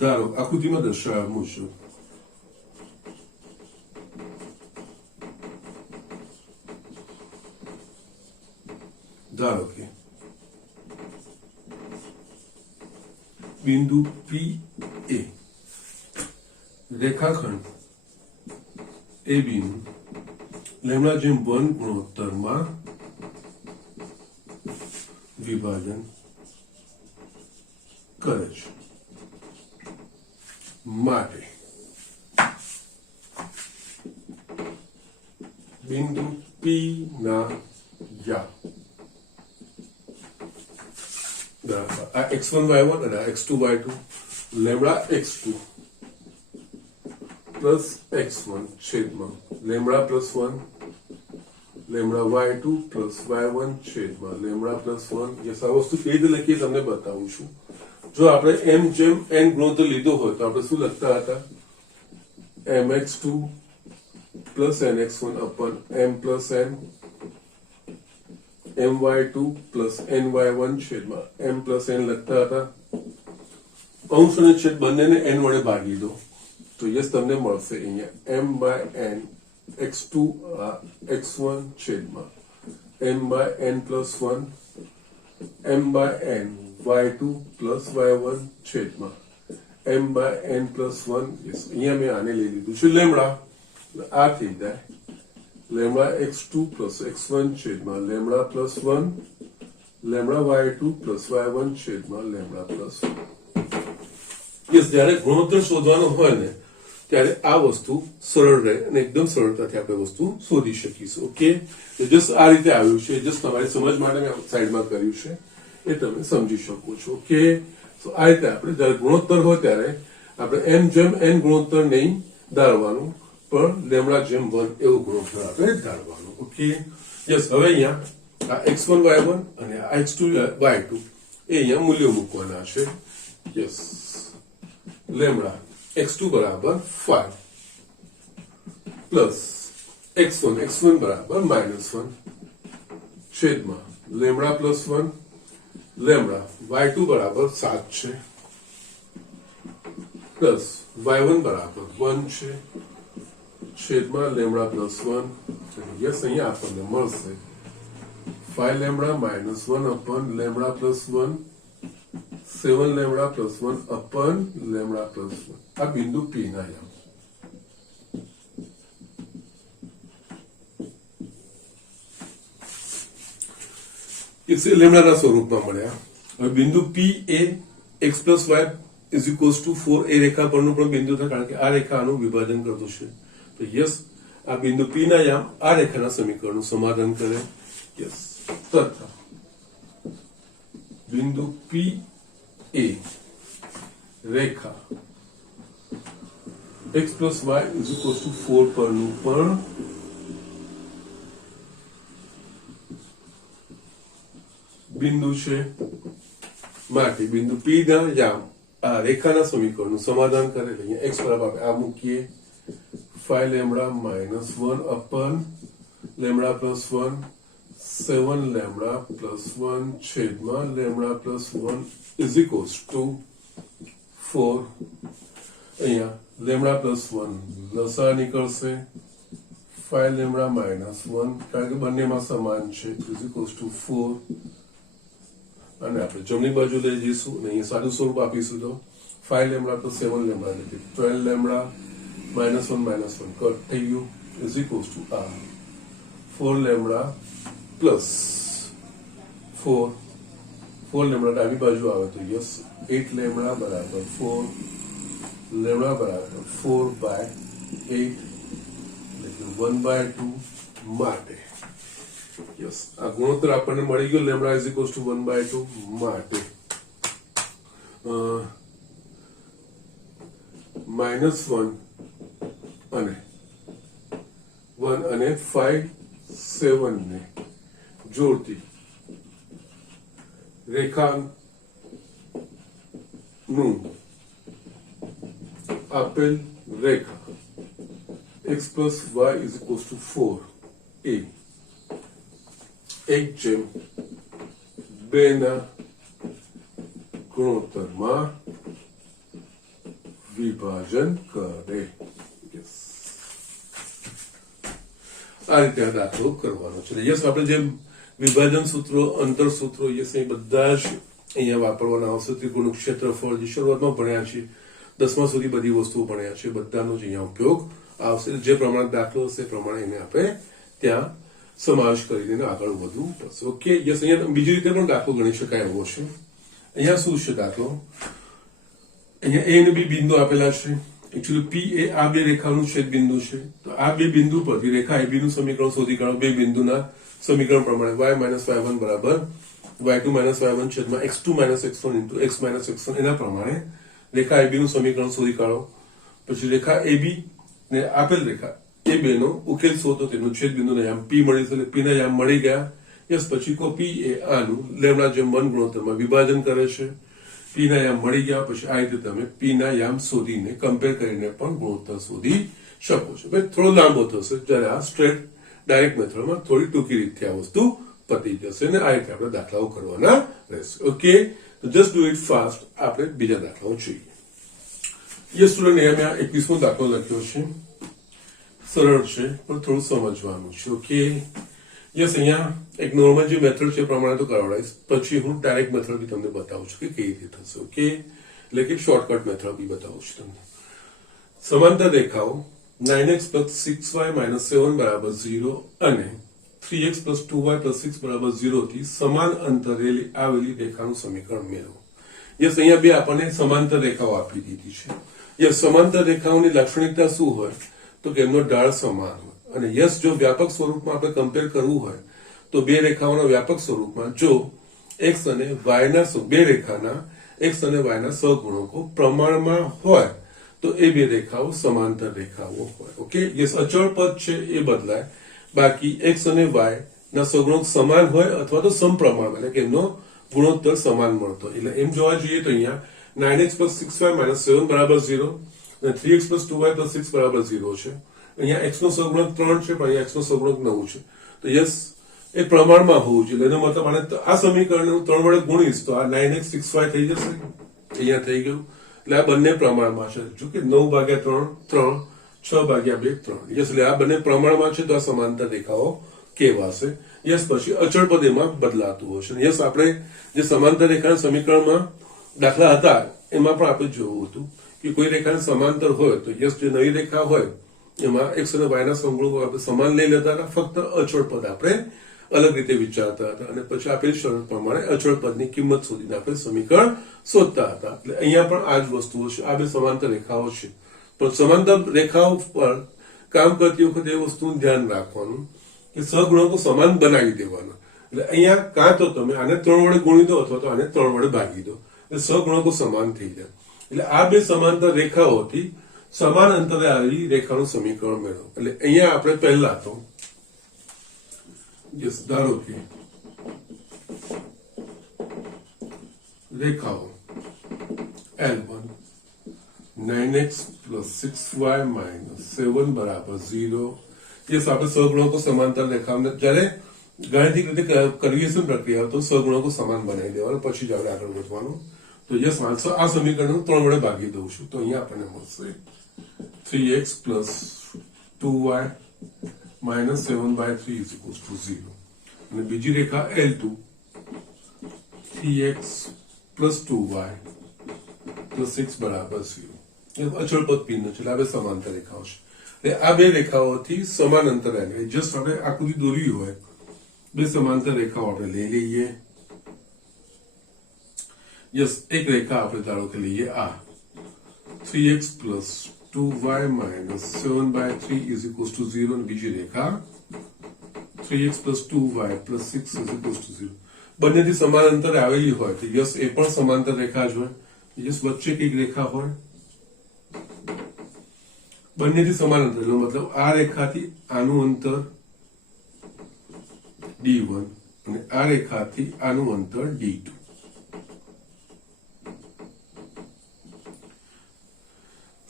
ધારો આકૃતિમાં દર્શાવ્યા મુજબ ધારો કે બિંદુ P એ રેખાખંડ AB નું લેમડા જેમ 1 ગુણોત્તરમાં વિભાજન કરે છે. માટે બિંદુ P ના યામ આ x1 y1 અને આ x2 y2 lambda x2 plus x1 છેદમાં lambda plus 1 lambda y2 plus y1 છેદમાં લેમડા પ્લસ 1. જે આ વસ્તુ કેવી રીતે લખીએ તમને બતાવું છું. જો આપણે m જેમ n ગુણોત્તર લીધો હોય તો આપણે શું લખતા હતા, mx2 plus nx1 અપન m plus n my2 plus ny1 છેદમાં m પ્લસ n લખતા હતા. અંશ અને છેદ બંનેને n વડે ભાગી દો તો યસ તમને મળશે અહીંયા m by n x2 x1 છેદમાં m by n plus 1 m by n y2 plus y1 છેદમાં m by n plus 1. Yes અહીંયા મેં આને લઈ લીધું છે લેમડા. આ થઈ જાય લેમડા x2 પ્લસ x1 છેદમાં lambda plus 1 lambda y2 plus y1 છેદમાં લેમડા પ્લસ 1. યસ જ્યારે ગુણોત્તર શોધવાનો હોય ને ત્યારે આ વસ્તુ સરળ રહે અને એકદમ સરળતાથી આપણે વસ્તુ શોધી શકીશું. ઓકે, તો જસ્ટ આ રીતે આવ્યું છે. જસ્ટ તમારી સમજ માટે મેં સાઈડમાં કર્યું છે, એ તમે સમજી શકો છો. ઓકે, તો આ રીતે આપણે જ્યારે ગુણોત્તર હોય ત્યારે આપણે m જેમ n ગુણોત્તર નહીં ધારવાનું, પણ લેમડા જેમ 1 એવું ગુણોત્તર આપણે ધારવાનું. ઓકે, યસ હવે અહીંયા આ x1 y1 અને આ x2 y2 એ અહીંયા મૂલ્યો મૂકવાના છે. યસ લેમડા x2 બરાબર 5 પ્લસ x1 બરાબર -1 છેદમાં લેમડા પ્લસ 1 લેમડા y2 બરાબર 7 છે પ્લસ y1 બરાબર 1 છે છેદમાં લેમડા પ્લસ 1. યસ અહીંયા આપણને મળશે 5 lambda -1 અપન lambda plus 1 7 lambda plus 1 અપન lambda plus 1. આ બિંદુ P ના યામ. इसे लेमडाના સ્વરૂપમાં મળ્યા. હવે બિંદુ P A x plus y is equals to 4 એ રેખા પરનું પણ બિંદુ થાય, કારણ કે આ રેખા આનું વિભાજન કરતું છે. તો યસ આ બિંદુ P ના યામ આ રેખાના સમીકરણનું સમાધાન કરે. યસ તથા બિંદુ P A Rekha x plus y is equals to 4 પરનું પણ બિંદુ છે. માટે બિંદુ P ના યામ આ રેખાના સમીકરણનું સમાધાન કરે. અહીંયા x બરાબર આ મૂકીએ 5 lambda -1 upon lambda plus 1 7 lambda plus 1 છેદમાં lambda plus 1 is equals to 4. અહીંયા લેમ્બડા પ્લસ 1 લસા નીકળશે 5 લેમ્બડા -1 કારણ કે બંનેમાં સમાન છે is equals to 4. અને આપણે જમણી બાજુ લઈ જઈશું અને અહીંયા સાદું સ્વરૂપ આપીશું તો 5 લેમ્બડા પ્લસ 7 લેમ્બડા એટલે 12 લેમ્બડા -1 કટ થઈ ગયું is equals to 4 lambda plus 4 4 lambda ડાબી બાજુ આવે તો યસ 8 લેમડા બરાબર 4 લેમડા બરાબર 4/8 એટલે 1/2 માટે યસ આ ગુણોત્તર આપણને મળી ગયો લેમડા ઇઝ ઇક્વલ્સ ટુ 1/2 માટે -1 અને 1 અને 5 7 ને જોડતી રેખાનું આપેલ રેખા x plus y is equals to 4a 1/2 ના ગુણોત્તરમાં વિભાજન કરે. આ રીતે આ દાખલો કરવાનો છે. યસ આપણે જેમ વિભાજન સૂત્રો અંતર સૂત્રો યસ અહીં બધા જ અહીંયા વાપરવાના આવશે. ત્રિકોણનું ક્ષેત્રફળ જે શરૂઆતમાં ભણ્યા છે 10મા સુધી બધી વસ્તુઓ ભણ્યા છે બધાનો જ અહીંયા ઉપયોગ આવશે. જે પ્રમાણે દાખલો હશે એ પ્રમાણે એને આપણે ત્યાં સમાવેશ કરીને આગળ વધવું પડશે. ઓકે યસ અહીંયા બીજી રીતે પણ દાખલો ગણી શકાય એવો છે. અહીંયા શું છે દાખલો, અહીંયા એ અને બી બિંદુ આપેલા છે. એકચ્યુઅલી પી એ આ બે રેખાનું છેદ બિંદુ છે. તો આ બે બિંદુ પરથી રેખા એબી નું સમીકરણ શોધી કાઢો. બે બિંદુના સમીકરણ પ્રમાણે y - y1 બરાબર y2 - y1 છેદમાં x2 - x1 into x - x1 એના પ્રમાણે રેખા એબી નું સમીકરણ શોધી કાઢો. પછી રેખા એબી ને આપેલ રેખા એ બે નો ઉકેલ શોધો. તેનું છેદ બિંદુને યામ પી મળી છે એટલે પી ના યામ મળી ગયા. યસ પછી કો પી એ આનું લેમડા જેમ 1 ગુણોત્તરમાં વિભાજન કરે છે. પી ના યામ મળી ગયા. પછી આ રીતે તમે પી ના યામ શોધીને કમ્પેર કરીને પણ ગુણોત્તર શોધી શકો છો. ભાઈ થોડો લાંબો થશે જ્યારે આ સ્ટ્રેટ ડાયરેક્ટ મેથડમાં થોડી ટૂંકી રીતે આ વસ્તુ પતી જશે અને આ રીતે આપણે દાખલાઓ કરવાના રહેશે. ઓકે તો જસ્ટ ડુ ઇટ ફાસ્ટ. આપણે બીજા દાખલાઓ જોઈએ. યસ સ્ટુડન્ટ અહીંયા મેં 21મો દાખલો લખ્યો છે. સરળ છે પણ થોડું સમજવાનું છે. ઓકે યસ અહીંયા એક નોર્મલ જે મેથડ છે એ પ્રમાણે તો કરાવડાવીશ. પછી હું ડાયરેક્ટ મેથડ બી તમને બતાવું છું કે કેવી રીતે થશે. ઓકે એટલે કે શોર્ટકટ મેથડ બી બતાવું છું તમને. સમાંતર રેખાઓ 9x + 6y - 7 બરાબર 0 અને 3x + 2y + 6 બરાબર 0 થી સમાન અંતરે આવેલી રેખાનું સમીકરણ મેળવો. યસ અહીંયા બે આપણને સમાંતર રેખાઓ આપી દીધી છે. યસ સમાંતર રેખાઓની લાક્ષણિકતા શું હોય તો કે એમનો ઢાળ સમાન હોય. અને યસ જો વ્યાપક સ્વરૂપમાં આપણે કમ્પેર કરવું હોય તો બે રેખાઓના વ્યાપક સ્વરૂપમાં જો x અને y ના બે રેખાના x અને y ના સહગુણકો પ્રમાણમાં હોય તો એ બે રેખાઓ સમાંતર રેખાઓ હોય. ઓકે યસ અચળ પદ છે એ બદલાય. બાકી x અને y ના સહગુણક સમાન હોય અથવા તો સમપ્રમાણ એટલે કે એમનો ગુણોત્તર સમાન મળતો. એટલે એમ જોવા જઈએ તો અહીંયા 9x + 6y - 7 બરાબર 0 અને 3x + 2y + 6 બરાબર 0 છે. અહીંયા x નો સહગુણક 3 છે પણ અહીંયા x નો સહગુણક 9 છે. તો યસ એ પ્રમાણમાં હોવું જોઈએ. એનો મતલબ આને આ સમીકરણને હું 3 વડે ગુણીશ તો આ 9x 6y થઈ જશે. અહીંયા થઈ ગયું. એટલે આ બંને પ્રમાણમાં છે. જો કે 9/3 3 6/2 3. યસ એટલે આ બંને પ્રમાણમાં છે તો આ સમાંતર રેખાઓ કહેવાશે. યસ પછી અચળ પદ એમાં બદલાતું હશે. યસ આપણે જે સમાંતર રેખાના સમીકરણમાં દાખલા હતા એમાં પણ આપણે જોયું હતું કે કોઈ રેખાને સમાંતર હોય તો યસ જે નવી રેખા હોય એમાં x અને y ના સહગુણકો આપણે સમાન લઈ લેતા હતા. ફક્ત અચળ પદ આપણે અલગ રીતે વિચારતા હતા અને પછી આપેલ શરત પ્રમાણે અચળ પદની કિંમત શોધીને આપણે સમીકરણ શોધતા હતા. એટલે અહીંયા પણ આ જ વસ્તુઓ છે. આ બે સમાંતર રેખાઓ છે પણ સમાંતર રેખાઓ પર કામ કરતી વખતે એ વસ્તુનું ધ્યાન રાખવાનું કે સહગુણકો સમાન બનાવી દેવાના. એટલે અહીંયા કાં તો તમે આને 3 વડે ગુણી દો અથવા તો આને 3 વડે ભાગી દો એટલે સહગુણકો સમાન થઈ જાય. એટલે આ બે સમાંતર રેખાઓથી સમાન અંતરે આવેલી રેખાનું સમીકરણ મેળવો. એટલે અહીંયા આપણે પહેલા તો યસ ધારો કે રેખાઓ L1 9x + 6y - 7 બરાબર 0. યસ આપણે સહગુણકો સમાંતર રેખાઓને જ્યારે ગાણિતિક રીતે કરવી છે પ્રક્રિયા તો સહગુણકો સમાન બનાવી દેવાના પછી જ આપણે આગળ વધવાનું. તો યસ આન્સર આ સમીકરણ 3 વડે ભાગી દઉં છું તો અહીંયા આપણને મળશે 3x + 2y - 7/3 = 0. અને બીજી રેખા L2 3x + 2y + 6 બરાબર 0. અચળ પદ ભિન્ન છે એટલે આ બે સમાંતર રેખાઓ છે. એટલે આ બે રેખાઓથી સમાન અંતરે આવે. જસ્ટ આપણે આકૃતિ દોરવી હોય બે સમાંતર રેખાઓ આપણે લઈ લઈએ. યસ, એક રેખા આપણે ધારો કે લઈએ આ 3x plus 2y minus 7/3 is equals to 0 અને બીજી રેખા 3x plus 2y plus 6 is equals to 0. બંનેથી સમાંતર આવેલી હોય તો યસ એ પણ સમાંતર રેખા જ હોય. યસ, વચ્ચે કઈક રેખા હોય બંનેથી સમાંતર, એનો મતલબ આ રેખાથી આનું અંતર d1 અને આ રેખાથી આનું અંતર d2.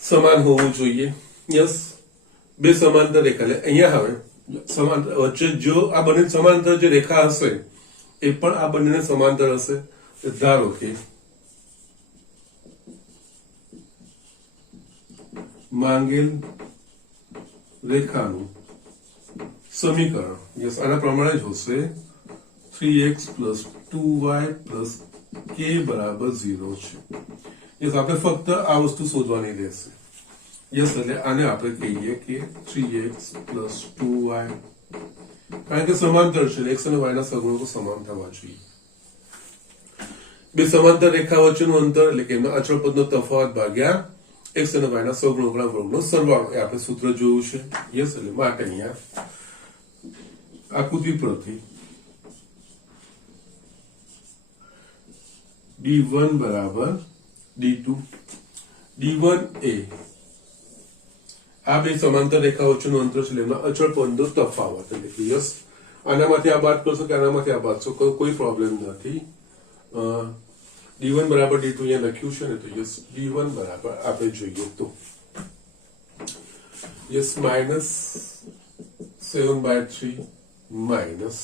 સમાન હોવું જોઈએ. યસ, બે સમાંતર રેખા એટલે અહીંયા હવે સમાંતર વચ્ચે જો આ બંને સમાંતર જે રેખા હશે એ પણ આ બંનેને સમાંતર હશે. ધારો કે માંગેલ રેખાનું સમીકરણ યસ આના પ્રમાણે જ હશે 3x plus 2y plus k બરાબર 0 છે. યસ, આપણે ફક્ત આ વસ્તુ શોધવાની રહેશે. યસ, એટલે આને આપણે કહીએ કે 3x plus 2y, કારણ કે સમાંતર છે, x અને y ના સગુણકો સમાન થવા જોઈએ. બે સમાંતર રેખા વચ્ચેનું અંતર એટલે કે એમના અચળ પદનો તફાવત ભાગ્યા x અને y ના સગુણકોના વર્ગનો સરવાળો, એ આપણે સૂત્ર જોયું છે. યસ, એટલે માટે અહીંયા આકૃતિ પરથી d1 બરાબર d2, d1 એ આ બે સમાંતર રેખા વચ્ચેનું અંતર છે, એમના અચળ પદનો તફાવત. એટલે કે યસ, આનામાંથી આ બાદ કરશો કે આનામાંથી આ બાદ કરશો કોઈ પ્રોબ્લેમ નથી. d1 બરાબર d2 અહીંયા લખ્યું છે ને, તો યસ d1 બરાબર આપણે જોઈએ તો yes minus 7/3 minus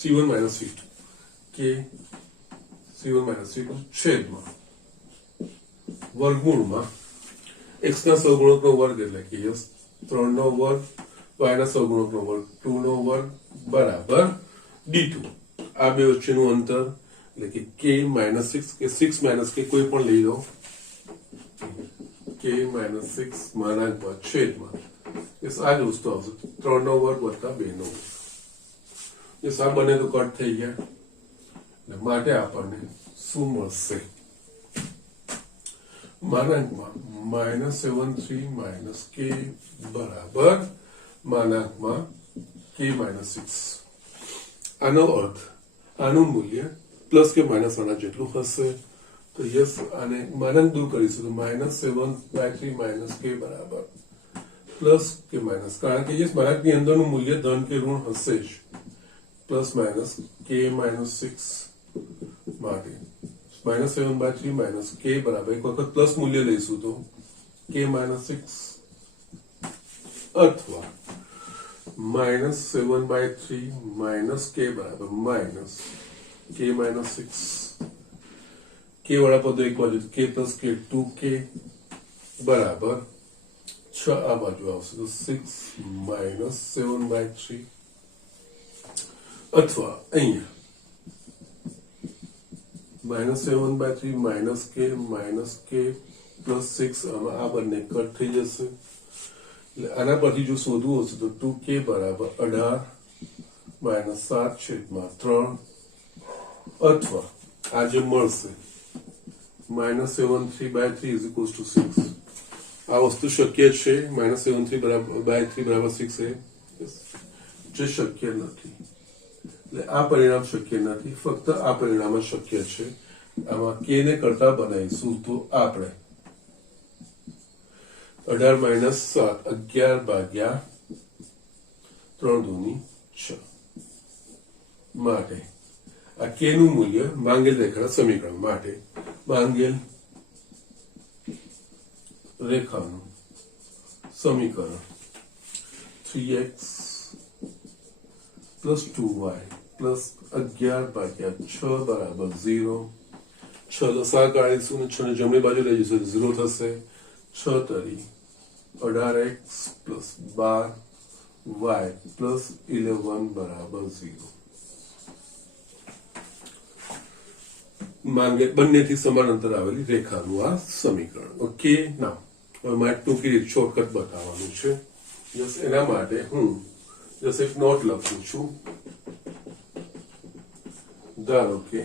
c1 minus c2 કે c1 minus c2 છેદમાં વર્ગમૂળમાં x ના સહગુણકનો વર્ગ એટલે કે યસ 3 નો વર્ગ, y ના સહગુણકનો વર્ગ 2 નો વર્ગ બરાબર d2. આ બે વચ્ચેનું અંતર એટલે કે k minus 6 કે 6 minus k કોઈ પણ લઈ લો, k minus 6 માનાંકમાં છેદમાં યસ આ જ વસ્તુ આવશે 3 નો વર્ગ વત્તા 2 નો વર્ગ. યસ, આ બંને તો કટ થઈ ગયા એટલે માટે આપણને શું મળશે માનાંકમાં -7/3 minus k બરાબર માનાંકમાં k minus 6. આનો અર્થ આનું મૂલ્ય પ્લસ કે માઇનસ આના જેટલું હશે. તો યસ, આને માનાંક દૂર કરીશું તો -7/3 minus k બરાબર પ્લસ કે માઇનસ, કારણ કે યસ માનાંકની અંદરનું મૂલ્ય ધન કે ઋણ હશે જ. પ્લસ માઇનસ k minus 6 માટે -7/3 minus k બરાબર એક વખત પ્લસ મૂલ્ય લઈશું તો k minus 6 અથવા -7/3 minus k બરાબર minus k minus 6. k વાળા પદો એક બાજુ k plus k 2k બરાબર 6 આ બાજુ આવશે તો 6 minus 7/3 અથવા અહીંયા -7/3 minus k plus 6 આ બંને કટ થઈ જશે. એટલે આના પરથી જો શોધવું હશે તો 2k બરાબર 18 minus 7/3 અથવા આ જે મળશે -7/3 is equals to 6. આ વસ્તુ શક્ય છે, -7/3 બરાબર 6 એ જે શક્ય નથી. એટલે આ પરિણામ શક્ય નથી, ફક્ત આ પરિણામ જ શક્ય છે. આમાં k ને કરતા બનાવીશું તો આપણે 18 minus 7 11 ભાગ્યા 3 દૂની 6 માટે આ k નું મૂલ્ય માંગેલ રેખાના સમીકરણ માટે માંગેલ રેખાનું સમીકરણ 3x plus 2y plus 11 ભાગ્યા 6 બરાબર 0. 6 લસા કાઢીશું ને 6 ને જમણી બાજુ લઈ જઈશું 0 થશે. 6 તરી 18x plus 12y plus 11 બરાબર 0. માંગે બંનેથી સમાન અંતર આવેલી રેખાનું આ સમીકરણ. ઓકે, ના હવે મારે ટૂંકી રીત શોર્ટકટ બતાવવાનું છે. યસ, એના માટે હું જસ્ટ એક નોટ લખું છું. ધારો કે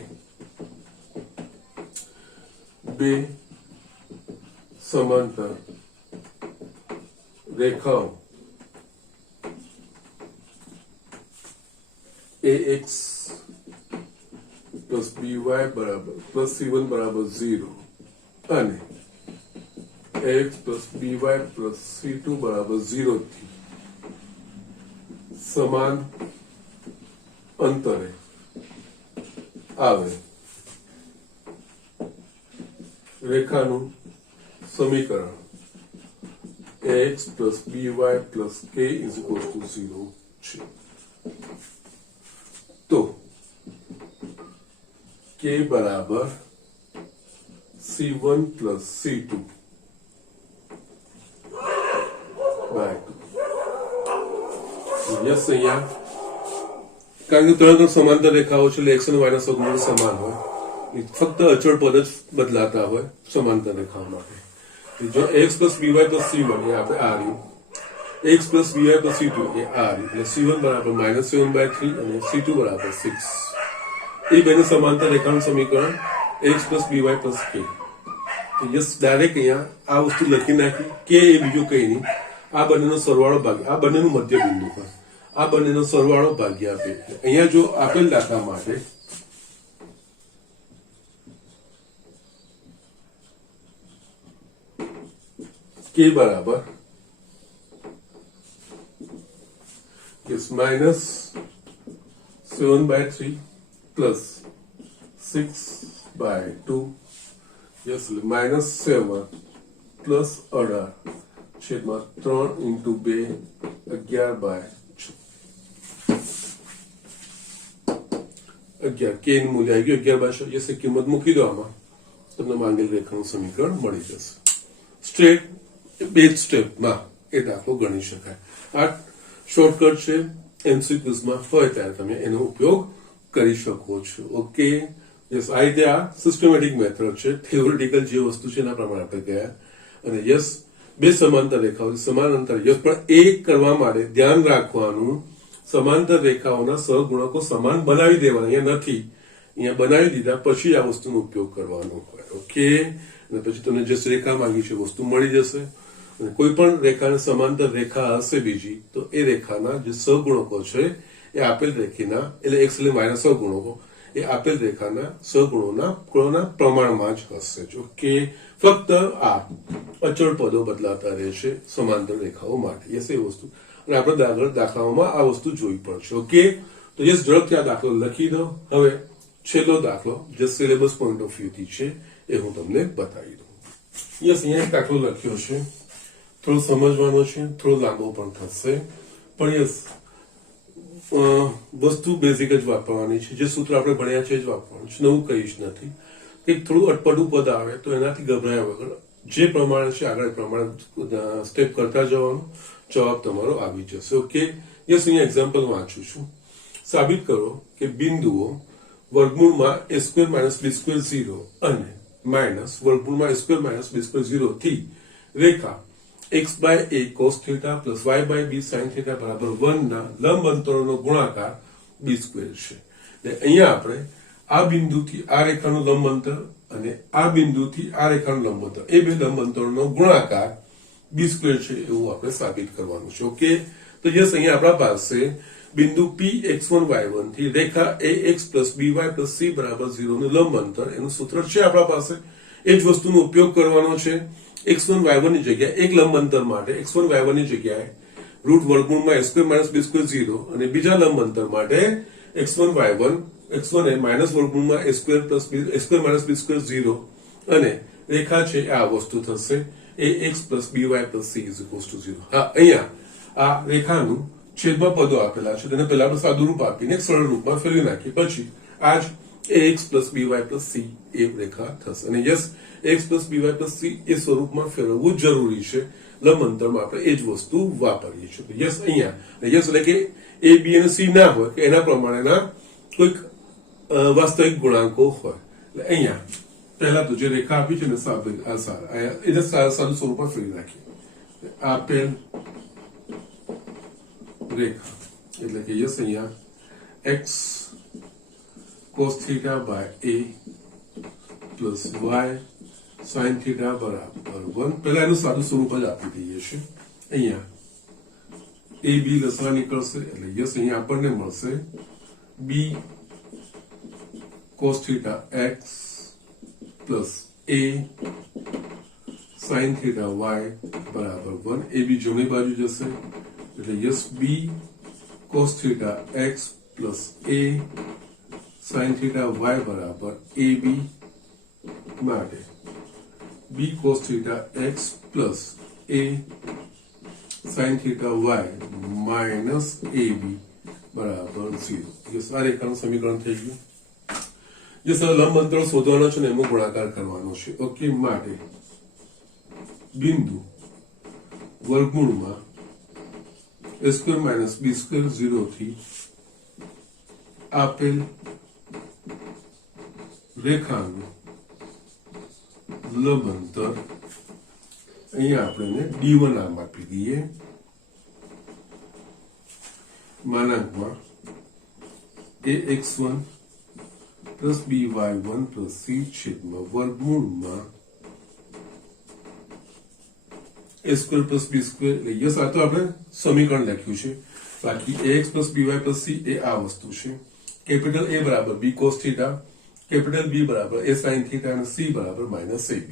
બે સમાંતર રેખાઓ ax પ્લસ by બરાબર પ્લસ c1 બરાબર 0 અને ax plus by plus c2 બરાબર 0 થી સમાન અંતરે આવે રેખાનું સમીકરણ ax plus by plus k is equal to 0 છે. તો k બરાબર c1 plus c2 by 2. Yes અહીંયા કારણ કે ત્રણ સમાંતર રેખાઓ છે એટલે x અને y ના સગુણો સમાન હોય, ફક્ત અચળ પદ જ બદલાતા હોય સમાંતર રેખાઓ માટે. જો x plus by plus c1 એ આપણે આ રહ્યું, x plus by plus c2 એ આ રહ્યું, એટલે c1 બરાબર -7/3 અને c2 બરાબર 6. એ બંને સમાંતર રેખાનું સમીકરણ x plus by plus k. તો યસ ડાયરેક્ટ અહીંયા આ વસ્તુ લખી નાખી, k એ બીજું કઈ નહીં, આ બંનેનો સરવાળો ભાગ્યા આ બંનેનું મધ્ય બિંદુ હોય, આ બંનેનો સરવાળો ભાગ્યા આપે. અહીંયા જો આપેલ દાખલા માટે k બરાબર -7/3 પ્લસ 6/2 યસ -7 પ્લસ 18 છેદમાં 3 × 2 11/6. 11 k નું મૂલ્ય આવી ગયું 11/6. યસ કિંમત મૂકી દો આમાં, તમને માંગેલ રેખાનું સમીકરણ મળી જશે. સ્ટ્રેટ બે સ્ટેપમાં એ દાખલો ગણી શકાય. આ શોર્ટકટ છે, એમસીક્યુઝમાં હોય ત્યારે તમે એનો ઉપયોગ કરી શકો છો. ઓકે, યસ આ રીતે આ સિસ્ટમેટિક મેથડ છે. થિયોરિટિકલ જે વસ્તુ છે એના પ્રમાણે આપણે ગયા. અને યસ બે સમાંતર રેખાઓ સમાન અંતર, યસ પણ એ કરવા માટે ધ્યાન રાખવાનું સમાંતર રેખાઓના સહગુણકો સમાન બનાવી દેવાના. અહીંયા નથી, અહીંયા બનાવી દીધા પછી આ વસ્તુનો ઉપયોગ કરવાનો હોય. ઓકે, અને પછી તમને જે રેખા માંગી છે વસ્તુ મળી જશે. અને કોઈ પણ રેખાને સમાંતર રેખા હશે બીજી, તો એ રેખાના જે સહગુણકો છે એ આપેલ રેખાના એટલે x અને y ના સહગુણકો એ આપેલ રેખાના સહગુણોના પ્રમાણમાં જ હશે. ઓકે, ફક્ત આ અચળ પદો બદલાતા રહેશે સમાંતર રેખાઓ માટે. યસ એ વસ્તુ, અને આપણે આગળ દાખલાઓમાં આ વસ્તુ જોઈ પડશે. ઓકે, તો યસ ઝડપથી આ દાખલો લખી દો. હવે છેલ્લો દાખલો જે સિલેબસ પોઈન્ટ ઓફ વ્યૂ થી છે એ હું તમને બતાવી દઉં. યસ અહીંયા એક દાખલો લખ્યો છે, થોડો સમજવાનો છે, થોડો લાંબો પણ થશે, પણ યસ વસ્તુ બેઝિક જ વાપરવાની છે. જે સૂત્ર આપણે ભણ્યા છે જ વાપરવાનું છે, નવું કઈ જ નથી. કંઈક થોડું અટપટું પદ આવે તો એનાથી ગભરાયા વગર જે પ્રમાણે છે આગળ પ્રમાણે સ્ટેપ કરતા જવાનું, જવાબ તમારો આવી જશે. ઓકે, યસ અહીંયા એક્ઝામ્પલ વાંચું છું. સાબિત કરો કે બિંદુઓ વર્ગમૂળમાં a² - b² 0 અને માઇનસ વર્ગમૂળમાં a² - b² 0 થી રેખા x/a cos θ plus y/b sin θ બરાબર 1 ના લંબ અંતરોનો ગુણાકાર b² છે. એટલે અહીંયા આપણે આ બિંદુથી આ રેખાનું લંબ અંતર અને આ બિંદુથી આ રેખાનું લંબ અંતર એ બે લંબ અંતરોનો ગુણાકાર b² છે એવું આપણે સાબિત કરવાનું છે. ઓકે, તો યસ અહીંયા આપણા પાસે બિંદુ p x1 y1 થી રેખા ax plus by plus c બરાબર 0 નું લંબ અંતર એનું સૂત્ર છે આપણા પાસે. એ જ વસ્તુનો ઉપયોગ કરવાનો છે. x1 y1 ની જગ્યાએ એક લંબ અંતર માટે x1 y1 ની જગ્યાએ રૂટ વર્ગમૂળમાં a² - b² 0 અને બીજા લંબ અંતર માટે x1 y1 x1 એ માઇનસ વર્ગમૂળમાં a² - b² 0 અને રેખા છે આ વસ્તુ થશે ax plus by plus c is equal to 0. હા, અહીંયા આ રેખાનું છેદમાં પદો આપેલા છે, તેને પહેલા આપણે સાદું રૂપ આપીને સરળ રૂપમાં ફેરવી નાખીએ, પછી આ જ ax plus by plus c એ રેખા થશે. અને yes x plus by plus c એ સ્વરૂપમાં ફેરવવું જરૂરી છે. લંબ અંતરમાં આપણે એ જ વસ્તુ વાપરીએ છીએ. યસ અહીંયા યસ એટલે કે a b અને c ના હોય કે એના પ્રમાણેના કોઈક વાસ્તવિક ગુણાંકો હોય. એટલે અહીંયા પહેલા તો જે રેખા આપી છે ને એને સાદું સ્વરૂપમાં ફેરવી નાખીએ. આપેલ રેખા એટલે કે યસ અહીંયા x cos theta by a plus y sin theta બરાબર 1. પહેલા એનું સાદું સ્વરૂપ જ આપી દઈએ છે. અહીંયા a b લસા નીકળશે એટલે યસ અહીંયા આપણને મળશે b cos theta x plus a sin theta y બરાબર 1. a b જમણી બાજુ જશે એટલે yes b cos theta x plus a sin theta y બરાબર ab માટે b cos theta x plus a sin theta y minus ab બરાબર 0. Yes આ રેખાનું સમીકરણ થઈ ગયું. જે લંબ અંતર શોધવાનો છે ને એનો ગુણાકાર કરવાનો છે. ઓકે, માટે બિંદુ વર્ગમૂળમાં a square minus b square 0 થી આપેલ રેખાનું લંબ અંતર અહીંયા આપણે d1 નામ આપી દઈએ. માનાંકમાં ax1 plus by1 plus c છેદમાં વર્ગમૂળમાં a square plus b square. એટલે યસ આ તો આપણે સમીકરણ લખ્યું છે. બાકી ax plus by plus c એ આ વસ્તુ છે. કેપિટલ a બરાબર b cos theta, capital b બરાબર a sin theta અને c બરાબર minus ab.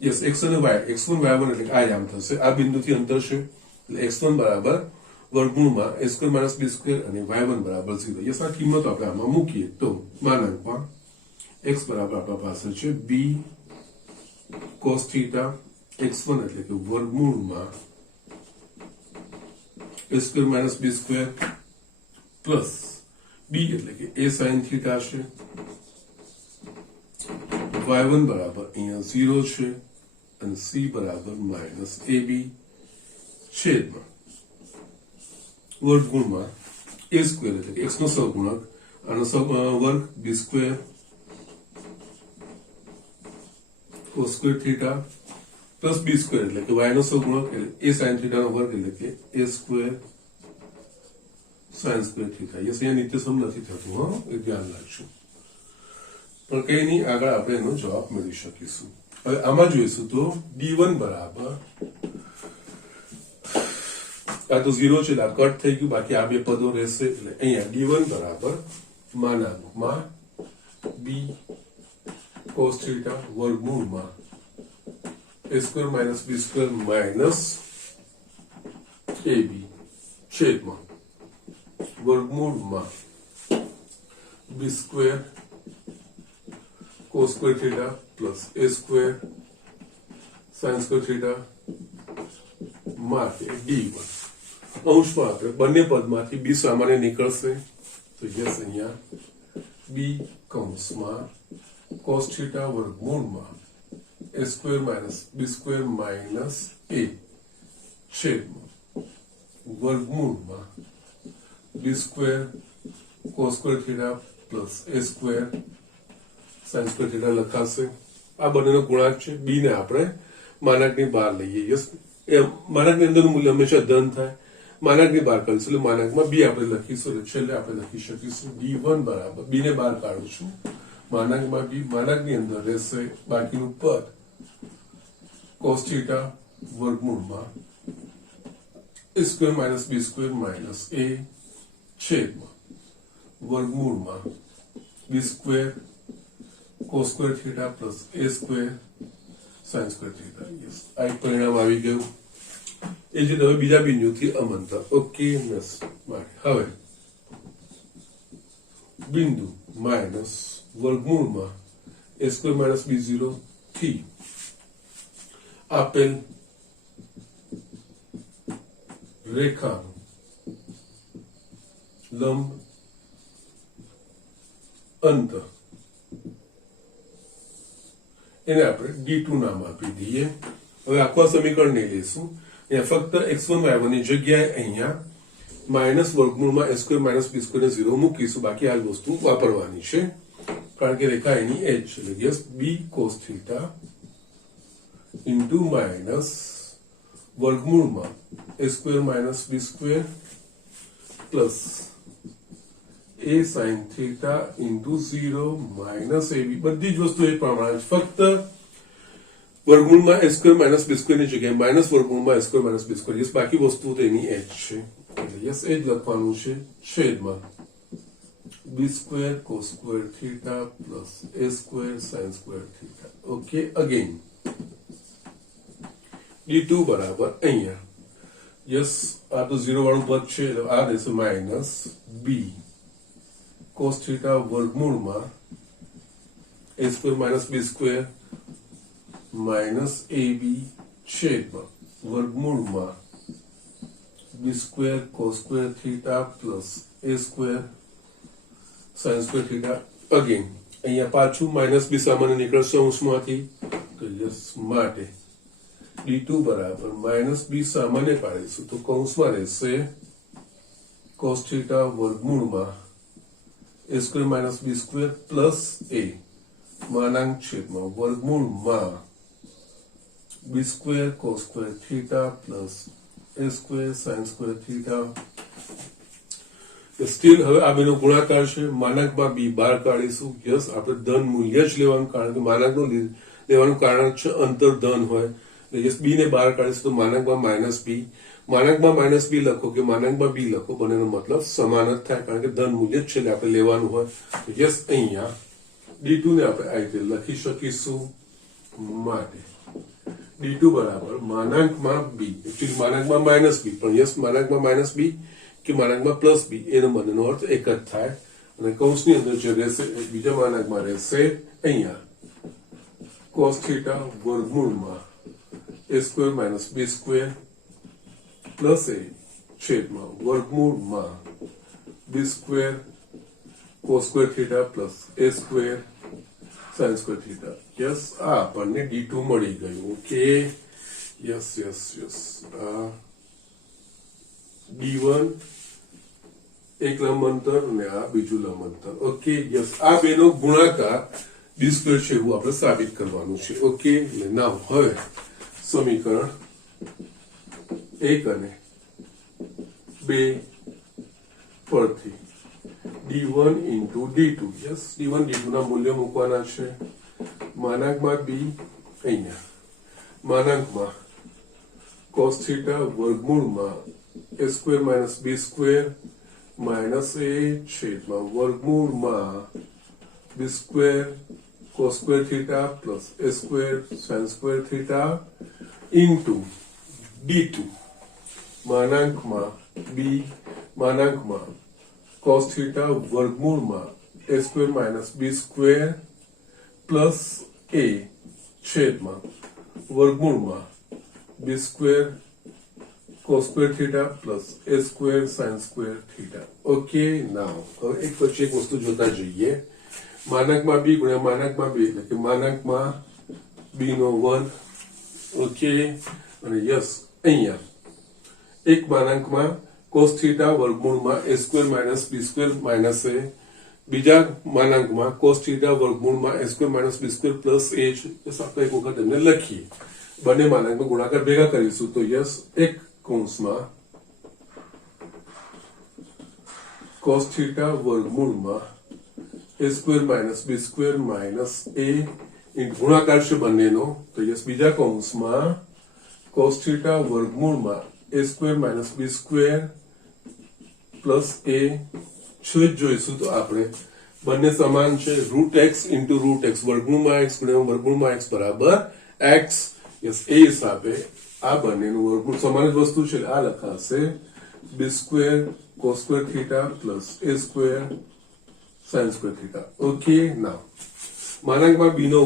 યસ x અને y, x1 y1 એટલે આ આમ થશે. આ બિંદુથી અંતર છે એટલે x1 બરાબર વર્ગમૂળમાં a square minus b square અને y1 બરાબર 0. યસ આ કિંમતો આપણે આમાં મૂકીએ તો માનાંકમાં x બરાબર આપણા પાસે છે b cos theta x1 એટલે કે વર્ગમૂળમાં a square minus b square plus b એટલે કે a sin theta છે. y1 બરાબર અહીંયા 0 છે અને c બરાબર minus ab છેદમાં વર્ગમૂળમાં a square એટલે કે x નો સહગુણક આનો વર્ગ b square cos square theta plus b square એટલે કે y નો સહગુણક એટલે a sin theta નો વર્ગ એટલે કે a square sin square theta. Yes અહીંયા નિત્યસમ નથી થતું, હા, એ ધ્યાન રાખજો. પણ કઈ નહીં, આગળ આપણે એનો જવાબ મેળવી શકીશું. હવે આમાં જોઈશું તો d1 બરાબર આ તો 0 છે એટલે કટ થઈ ગયું. બાકી આ બે પદો રહેશે એટલે અહીંયા d1 બરાબર માનાંકમાં b cos theta વર્ગમૂળમાં a square minus b square minus ab છેદમાં વર્ગમૂળમાં b square cos square theta plus a square sin square theta માટે d1. અંશમાં આપણે બંને પદમાંથી b સામાન્ય નીકળશે તો યસ અહીંયા b કૌંસમાં cos theta વર્ગમૂળમાં a square minus b square minus a છેદમાં વર્ગમૂળમાં b square cos square theta plus a square sin square theta લખાશે. આ બંનેનો ગુણાંક છે. b ને આપણે માનાંકની બહાર લઈએ. યસ, એ માનાંકની અંદરનું મૂલ્ય હંમેશા ધન થાય. માનાંકની બહાર કરીશું એટલે માનાંકમાં b આપણે લખીશું એટલે છેલ્લે આપણે લખી શકીશું d1 બરાબર b ને બહાર કાઢું છું. માનાંકમાં b, માનાંકની અંદર રહેશે બાકીનું પદ cos theta વર્ગમૂળમાં a square minus b square minus a છેદમાં વર્ગમૂળમાં b square cos square theta plus a square sin square theta. Yes, આ એક પરિણામ આવી ગયું. એ જ હવે બીજા બિંદુથી અમંતર. Okay, yes. હવે બિંદુ માઇનસ વર્ગમૂળમાં a square minus b0 થી આપેલ રેખાનું લંબ અંતર એને આપણે d2 નામ આપી દઈએ. હવે આખું સમીકરણ નહીં લેશું. અહીંયા ફક્ત x1 y1 ની જગ્યાએ અહીંયા માઇનસ વર્ગમૂળમાં a square minus b square 0 મૂકીશું. બાકી આ વસ્તુ વાપરવાની છે કારણ કે રેખા એની એજ છે. એટલે yes, b cos theta into minus વર્ગમૂળમાં a square minus b square plus a sin theta into 0 minus ab બધી જ વસ્તુ એ પ્રમાણે ફક્ત વર્ગમૂળમાં a square minus b square ની જગ્યાએ માઇનસ વર્ગમૂળમાં a square minus b square yes બાકી વસ્તુ તો એની h છે એટલે યસ એ જ લખવાનું છે છેદમાં b square cos square theta plus a square sin square theta okay again d2 બરાબર અહીંયા યસ આ તો 0 વાળું પદ છે એટલે આ રહેશે માઇનસ b cos થીટા વર્ગમૂળમાં a square minus b square minus ab છેદમાં વર્ગમૂળમાં b square cos square theta plus a square sin square theta again અહીંયા પાછું માઇનસ b સામાન્ય નીકળશે અંશમાંથી તો યસ માટે d2 બરાબર માઇનસ b સામાન્ય પાડીશું તો કૌંસમાં રહેશે cos થીટા વર્ગમૂળમાં a square minus b square plus a માનાંક છેદમાં વર્ગમૂળમાં b square cos square theta plus a square sin square theta steel હવે આ બેનો ગુણાકાર છે માનાંકમાં b બહાર કાઢીશું યસ આપણે ધન મૂલ્ય જ લેવાનું કારણ કે માનાંકનું લેવાનું કારણ છે અંતર ધન હોય યસ b ને બહાર કાઢીશું તો માનાંકમાં માઇનસ b માનાંકમાં માઇનસ b લખો કે માનાંકમાં b લખો બંનેનો મતલબ સમાન જ થાય કારણ કે ધન મૂલ્ય જ છે આપણે લેવાનું હોય યસ અહીંયા d2 ને આપણે આ રીતે લખી શકીશું માટે d2 બરાબર માનાંકમાં b એકચ્યુઅલી માનાંકમાં માઇનસ b પણ યસ માનાંકમાં માઇનસ b કે માનાંકમાં પ્લસ b એનો બંનેનો અર્થ એક જ થાય અને કૌંસની અંદર જે રહેશે બીજા માનાંકમાં રહેશે અહીંયા cos થીટા વર્ગમૂળમાં a square minus b square plus a છેદમાં વર્ગમૂળમાં b square cos square theta plus a square sin square theta yes આ આપણને d2 મળી ગયું okay yes yes yes d1 એક લંબાંતર અને આ બીજું લંબાંતર ઓકે યસ આ બેનો ગુણાકાર b સ્ક્વેર છે એવું આપણે સાબિત કરવાનું છે ઓકે નાવ હવે સમીકરણ 1 અને 2 પરથી d1 into d2 yes d1 d2 ના મૂલ્ય મૂકવાના છે માનાંકમાં b અહીંયા માનાંકમાં cos થીટા વર્ગમૂળમાં a square minus b square minus a છેદમાં વર્ગમૂળમાં b square cos square theta plus a square sin square theta into d2 માનાંકમાં b માનાંકમાં cos theta વર્ગમૂળમાં a square minus b square plus a છેદમાં વર્ગમૂળમાં b square cos square theta plus a square sin square theta okay નાવ હવે એક પછી એક વસ્તુ જોતા જઈએ માનાંકમાં b ગુણ્યા માનાંકમાં b એટલે કે માનાંકમાં b નો વર્ગ ઓકે અને યસ અહીંયા એક માનાંકમાં cos થીટા વર્ગમૂળમાં a square minus b square minus a બીજા માનાંકમાં cos થીટા વર્ગમૂળમાં a square minus b square plus a છે બસ આપણે એક વખત એમને લખીએ બંને માનાંકમાં ગુણાકાર ભેગા કરીશું તો યસ એક કૌંસમાં cos થીટા વર્ગમૂળમાં a square minus b square minus a ગુણાકાર છે બંનેનો તો યસ બીજા કૌંસમાં cos થીટા વર્ગમૂળમાં a square minus b square plus a છેદ જોઈશું તો આપણે બંને સમાન છે √x √x વર્ગમૂળમાં x ગુણ્યા વર્ગમૂળમાં x બરાબર x યસ એ હિસાબે આ બંનેનું વર્ગમૂળ સમાન જ વસ્તુ છે આ લખાશે b square cos square theta plus a square sin square theta okay now માનાંકમાં b નો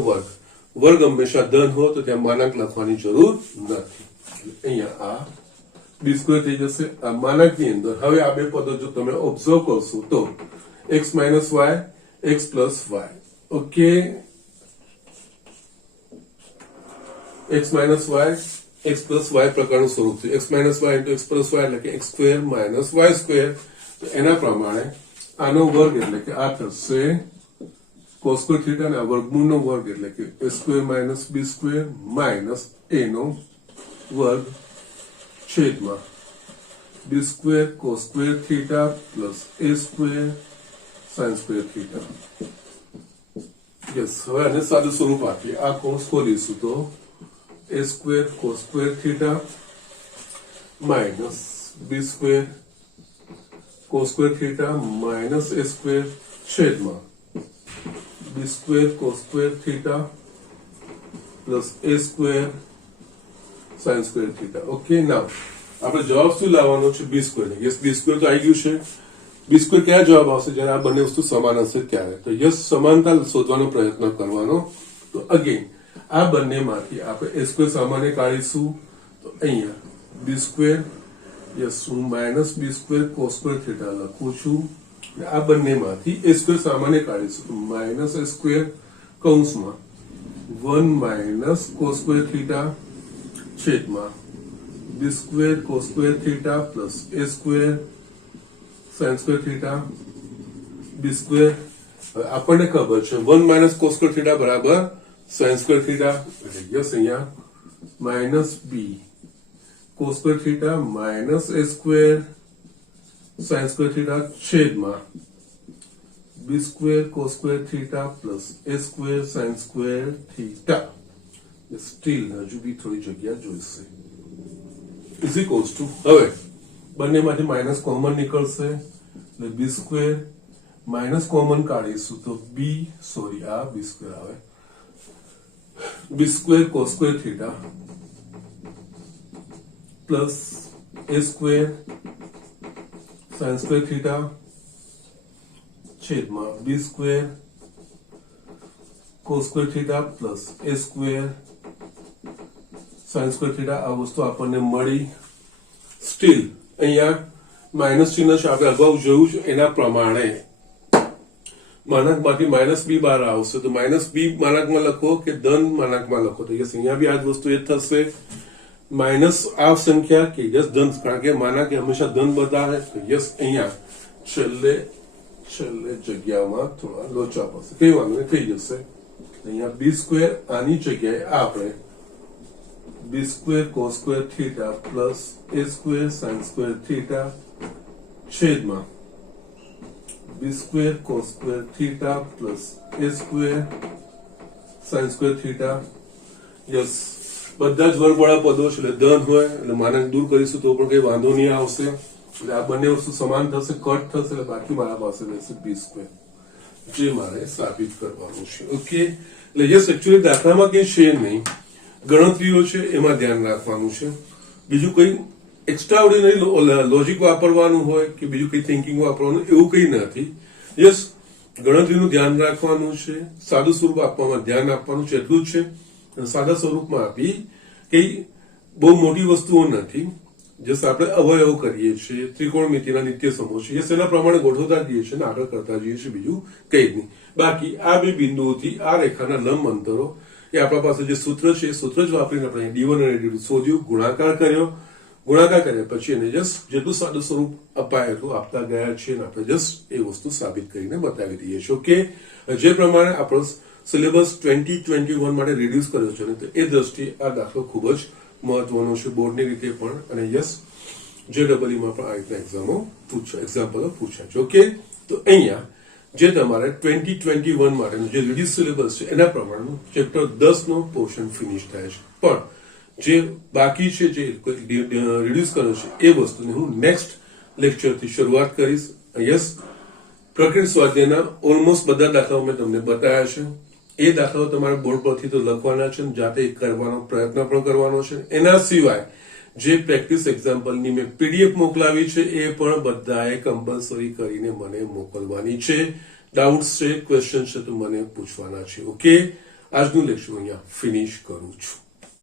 વર્ગ હંમેશા ધન હોય તો ત્યાં માનાંક લખવાની જરૂર નથી અહીંયા આ b સ્ક્વેર થઈ જશે આ માનાંકની અંદર હવે આ બે પદો જો તમે ઓબ્ઝર્વ કરશો તો x minus y x plus y okay x minus y x plus y પ્રકારનું સ્વરૂપ છે x minus y into x plus y એટલે કે x square minus y square તો એના પ્રમાણે આનો વર્ગ એટલે કે આ થશે cos સ્ક્વેર થીટા ના વર્ગમૂળનો વર્ગ એટલે કે a square minus b square minus a નો વર્ગ છેદમાં b square cos square theta plus a square sine square theta. Yes, હવે આને સાદું સ્વરૂપ આપીએ. આ કૌંસ ખોલીશું તો a square cos square theta minus b square cos square theta minus a square છેદમાં b square cos square theta plus a square sine square theta. Okay, now આપણે જવાબ શું લાવવાનો છે? B square. Yes, b square તો આવી ગયું છે. બી સ્ક્વેર ક્યાં જવાબ આવશે? જ્યારે આ બંને વસ્તુ સમાન હશે ત્યારે. તો યસ, સમાનતા શોધવાનો પ્રયત્ન કરવાનો. તો અગેન આ બંનેમાંથી આપણે a સ્ક્વેર સામાન્ય કાઢીશું તો અહીંયા બી સ્ક્વેર, યસ, હું માઇનસ બી સ્ક્વેર cos સ્ક્વેર થીટા લખું છું. આ બંનેમાંથી a સ્ક્વેર સામાન્ય કાઢીશું તો માઇનસ a સ્ક્વેર કૌંસમાં 1 માઇનસ cos સ્ક્વેર થીટા છેદમાં b square cos square theta plus a square sin square theta b square. આપણને ખબર છે 1 માઇનસ cos સ્ક્વેર થીટા બરાબર sin સ્ક્વેર થીટા. એટલે યસ, અહીંયા minus b cos square theta minus a square sin square theta છેદમાં b square cos square theta plus a square sin square theta. Steel હજુ બી થોડી જગ્યા જોઈશે. Is equals to, હવે બંનેમાંથી માઇનસ કોમન નીકળશે એટલે બી સ્ક્વેર, માઇનસ કોમન કાઢીશું તો આ બી સ્ક્વેર આવે b square cos square theta plus a square sin square theta છેદમાં b square cos square theta plus a square sin square theta. આ વસ્તુ આપણને મળી. સ્ટીલ અહીંયા માઇનસ ચિહ્ન છે, આપણે અગાઉ જોયું છે એના પ્રમાણે માનાંકમાંથી માઇનસ બી બહાર આવશે તો માઇનસ બી માનાંકમાં લખો કે ધન માનાંકમાં લખો તો યસ, અહીંયા બી આ જ વસ્તુ એ થશે. માઇનસ આ સંખ્યા કે યસ ધન, કારણ કે માનાંક હંમેશા ધન બતાવે તો યસ, અહીંયા છેલ્લે જગ્યામાં થોડા લોચા પડશે, કઈ વાંધો નહીં, થઈ જશે. અહીંયા બી સ્ક્વેર, આની જગ્યાએ આપણે b square cos square theta plus a square sin square theta છેદમાં b square cos square theta plus a square sin square theta. Yes, બધા જ વર્ગવાળા પદો છે એટલે ધન હોય એટલે માનાંક દૂર કરીશું તો પણ કઈ વાંધો નહીં આવશે. એટલે આ બંને વસ્તુ સમાન થશે, કટ થશે એટલે બાકી મારા પાસે રહેશે બી સ્ક્વેર, જે મારે સાબિત કરવાનું છે. ઓકે, એટલે યસ, એકચ્યુઅલી દાખલામાં કઈ છે નહીં, ગણતરીઓ છે એમાં ધ્યાન રાખવાનું છે. બીજું કઈ એક્સ્ટ્રા ઓર્ડિનરી લોજિક વાપરવાનું હોય કે બીજું કઈ થિંકિંગ વાપરવાનું એવું કઈ નથી. યસ, ગણતરીનું ધ્યાન રાખવાનું છે, સાદું સ્વરૂપ આપવામાં ધ્યાન આપવાનું છે, એટલું જ છે. સાદા સ્વરૂપમાં આપી કઈ બહુ મોટી વસ્તુઓ નથી. જસ આપણે અવયવ કરીએ છીએ, ત્રિકોણમિતિના નિત્ય સમૂહ છે, યસ, એના પ્રમાણે ગોઠવતા જઈએ છીએ અને આગળ કરતા જઈએ છીએ, બીજું કઈ જ નહીં. બાકી આ બે બિંદુઓથી આ રેખાના લંબ અંતરો એ આપણા પાસે જે સૂત્ર છે એ સૂત્ર જ વાપરીને આપણે d1 અને d2 શોધ્યું, ગુણાકાર કર્યા પછી એને જસ્ટ જેટલું સાદું સ્વરૂપ અપાય એટલું આપતા ગયા છીએ અને આપણે જસ્ટ એ વસ્તુ સાબિત કરીને બતાવી દઈએ છીએ. ઓકે, જે પ્રમાણે આપણો સિલેબસ 2021 માટે રિડ્યુસ કર્યો છે ને તો એ દ્રષ્ટિએ આ દાખલો ખૂબ જ મહત્વનો છે બોર્ડની રીતે પણ, અને યસ JEE માં પણ આ રીતના એક્ઝામ્પલો પૂછાય છે. ઓકે, તો અહીંયા જે તમારે 2021 માટેનું જે રિડ્યુસ સિલેબસ છે એના પ્રમાણેનું ચેપ્ટર 10 નો પોર્શન ફિનિશ થાય છે, પણ જે બાકી છે જે રિડ્યુસ કર્યો છે એ વસ્તુને હું નેક્સ્ટ લેક્ચરથી શરૂઆત કરીશ. યસ, પ્રકૃતિ સ્વાધ્યાયના ઓલમોસ્ટ બધા દાખલાઓ મેં તમને બતાવ્યા છે. એ દાખલાઓ તમારે બોર્ડ પરથી તો લખવાના છે, જાતે કરવાનો પ્રયત્ન પણ કરવાનો છે. એના સિવાય જે પ્રેક્ટિસ એક્ઝામ્પલની મેં PDF મોકલાવી છે એ પણ બધાએ કમ્પલસરી કરીને મને મોકલવાની છે. ડાઉટ્સ છે, ક્વેશ્ચન છે તો મને પૂછવાના છે. ઓકે, આજનું લેક્ચર અહીંયા ફિનિશ કરું છું.